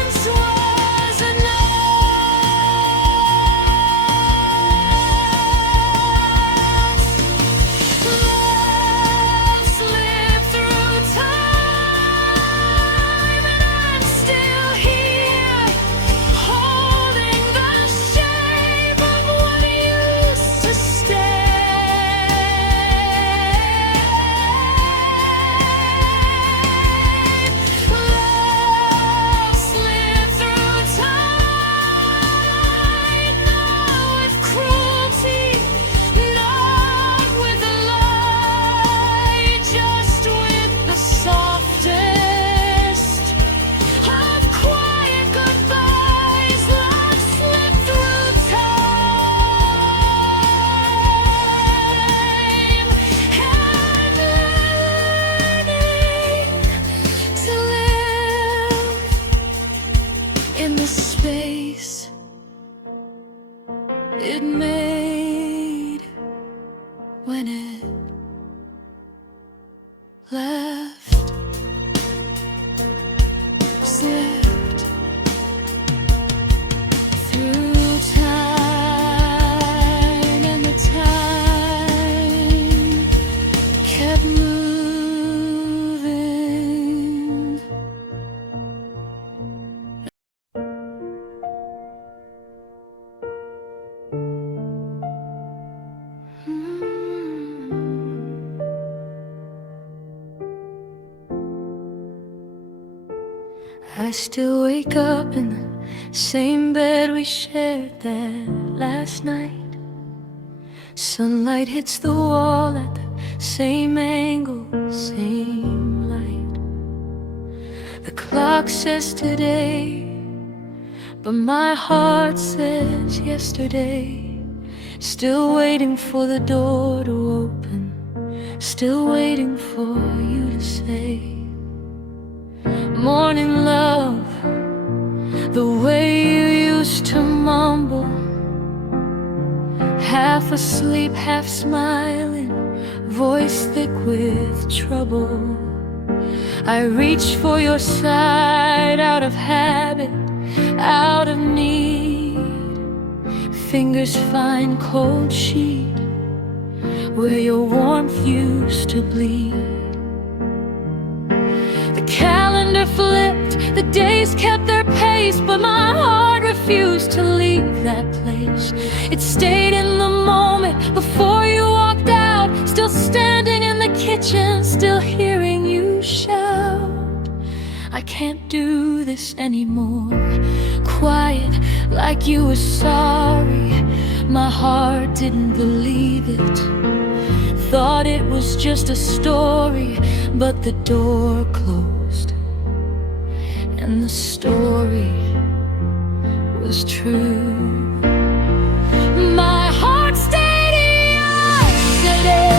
once was enough. Love slipped through time, and I'm still here, holding the shape of what used to stay. Love slipped through time, not with cruelty, not with lie, just with the softest of quiet goodbyes. Love slipped through time and learning to live in the space it made when it left. Slipped through time, and the time kept moving I still wake up in the same bed we shared that last night. Sunlight hits the wall at the same angle, same light. The clock says today, but my heart says yesterday. Still waiting for the door to open, still waiting for you to say, morning love, the way you used to mumble, half asleep, half smiling, voice thick with trouble. I reach for your side out of habit, out of need. Fingers find cold sheet where your warmth used to bleed. The calendar flipped, the days kept their pace, but my heart refused to leave that place. It stayed in the moment before you walked out, still standing in the kitchen, still hearing you shout, I can't do this anymore. Quiet like you were sorry, my heart didn't believe it. Thought it was just a story, but the door closed, and the story was true. My heart stayed yesterday,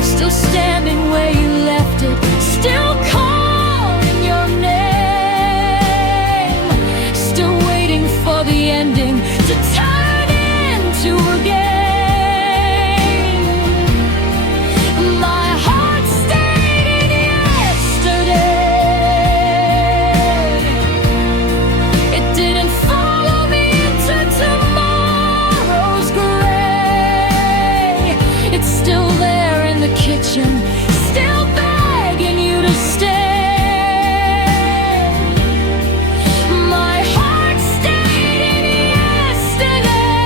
still standing where you left it, still calling your name, still waiting for the ending to turn into a game. My heart stayed in yesterday, it didn't follow me into tomorrow's gray. It's still there in the kitchen, still begging you to stay. My heart stayed in yesterday,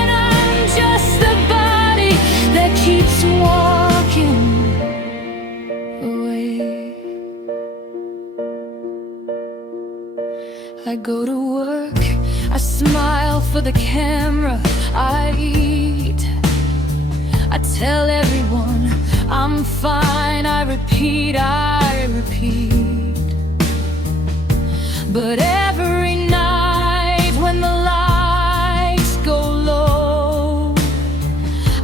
and I'm just the body that keeps walking away. I go to work, I smile for the camera, I eat, I tell everyone I'm fine, I repeat. But every night when the lights go low,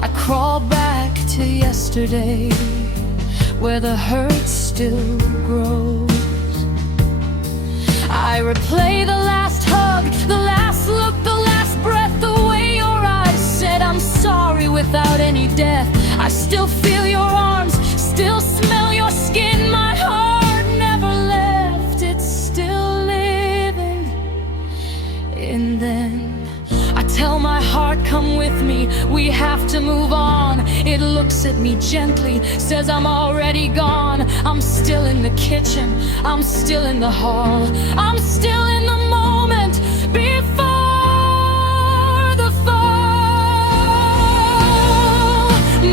I crawl back to yesterday, where the hurt still grows. I replay the last hug, the last look, the last breath, the way your eyes said I'm sorry without any death. I still feel your arms, still smell your skin. My heart never left, it's still living. And then I tell my heart, come with me, we have to move on. It looks at me gently, says I'm already gone. I'm still in the kitchen, I'm still in the hall, I'm still in the moment before the fall.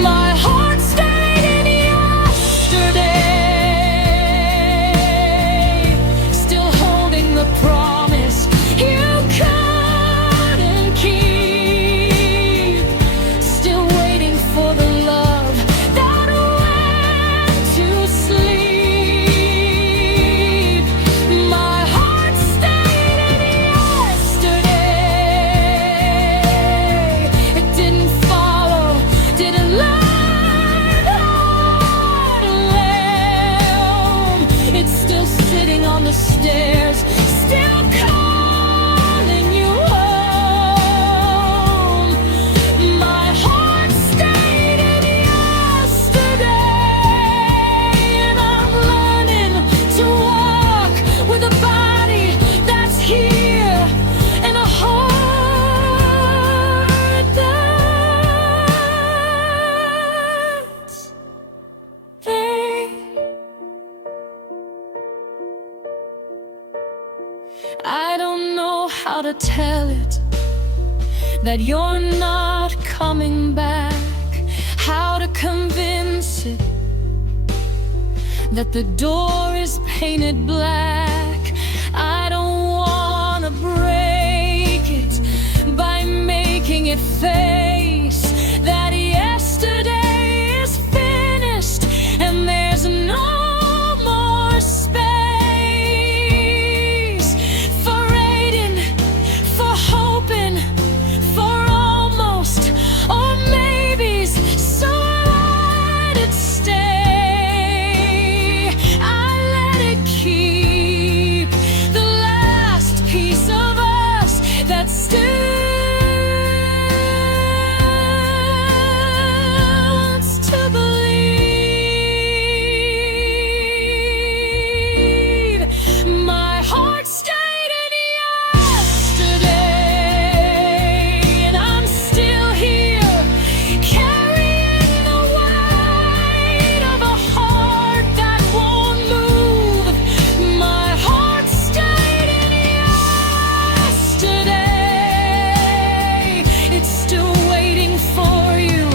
My heart stayed in yesterday, still holding the promise you couldn't keep, still waiting for the love that went to sleep. My heart stayed in yesterday, it didn't follow, didn't learn how to live. It's still sitting on the stairs, still calling you home. My heart stayed in yesterday, and I'm learning to walk with a body that's here and a heart that's there. I don't know how to tell it that you're not coming back, how to convince it that the door is painted black. I don't wanna break it by making it face that yesterday is finished and there's no more space for waiting, for hoping, for almost or maybes. So I let it stay. I let it keep the last piece of us that still wants to believe. My heart stayed in yesterday, and I'm still here carrying the weight of a heart that won't move. My heart stayed in yesterday. It's still waiting for you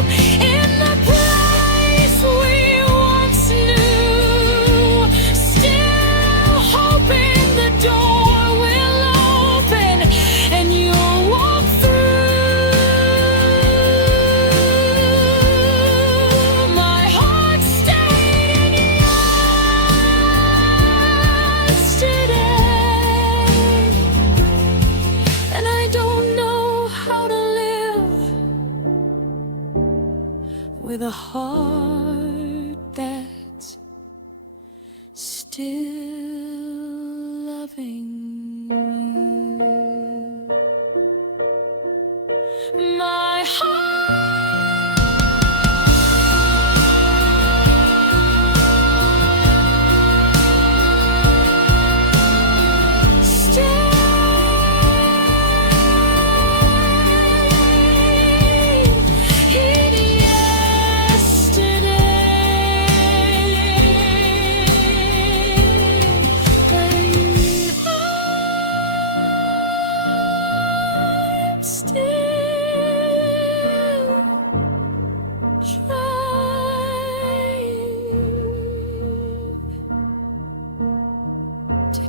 in the place we once knew. Still hoping the door will open and you'll walk through. My heart stayed in yesterday, and I don't know how to live with a heart that's still loving you. My heart to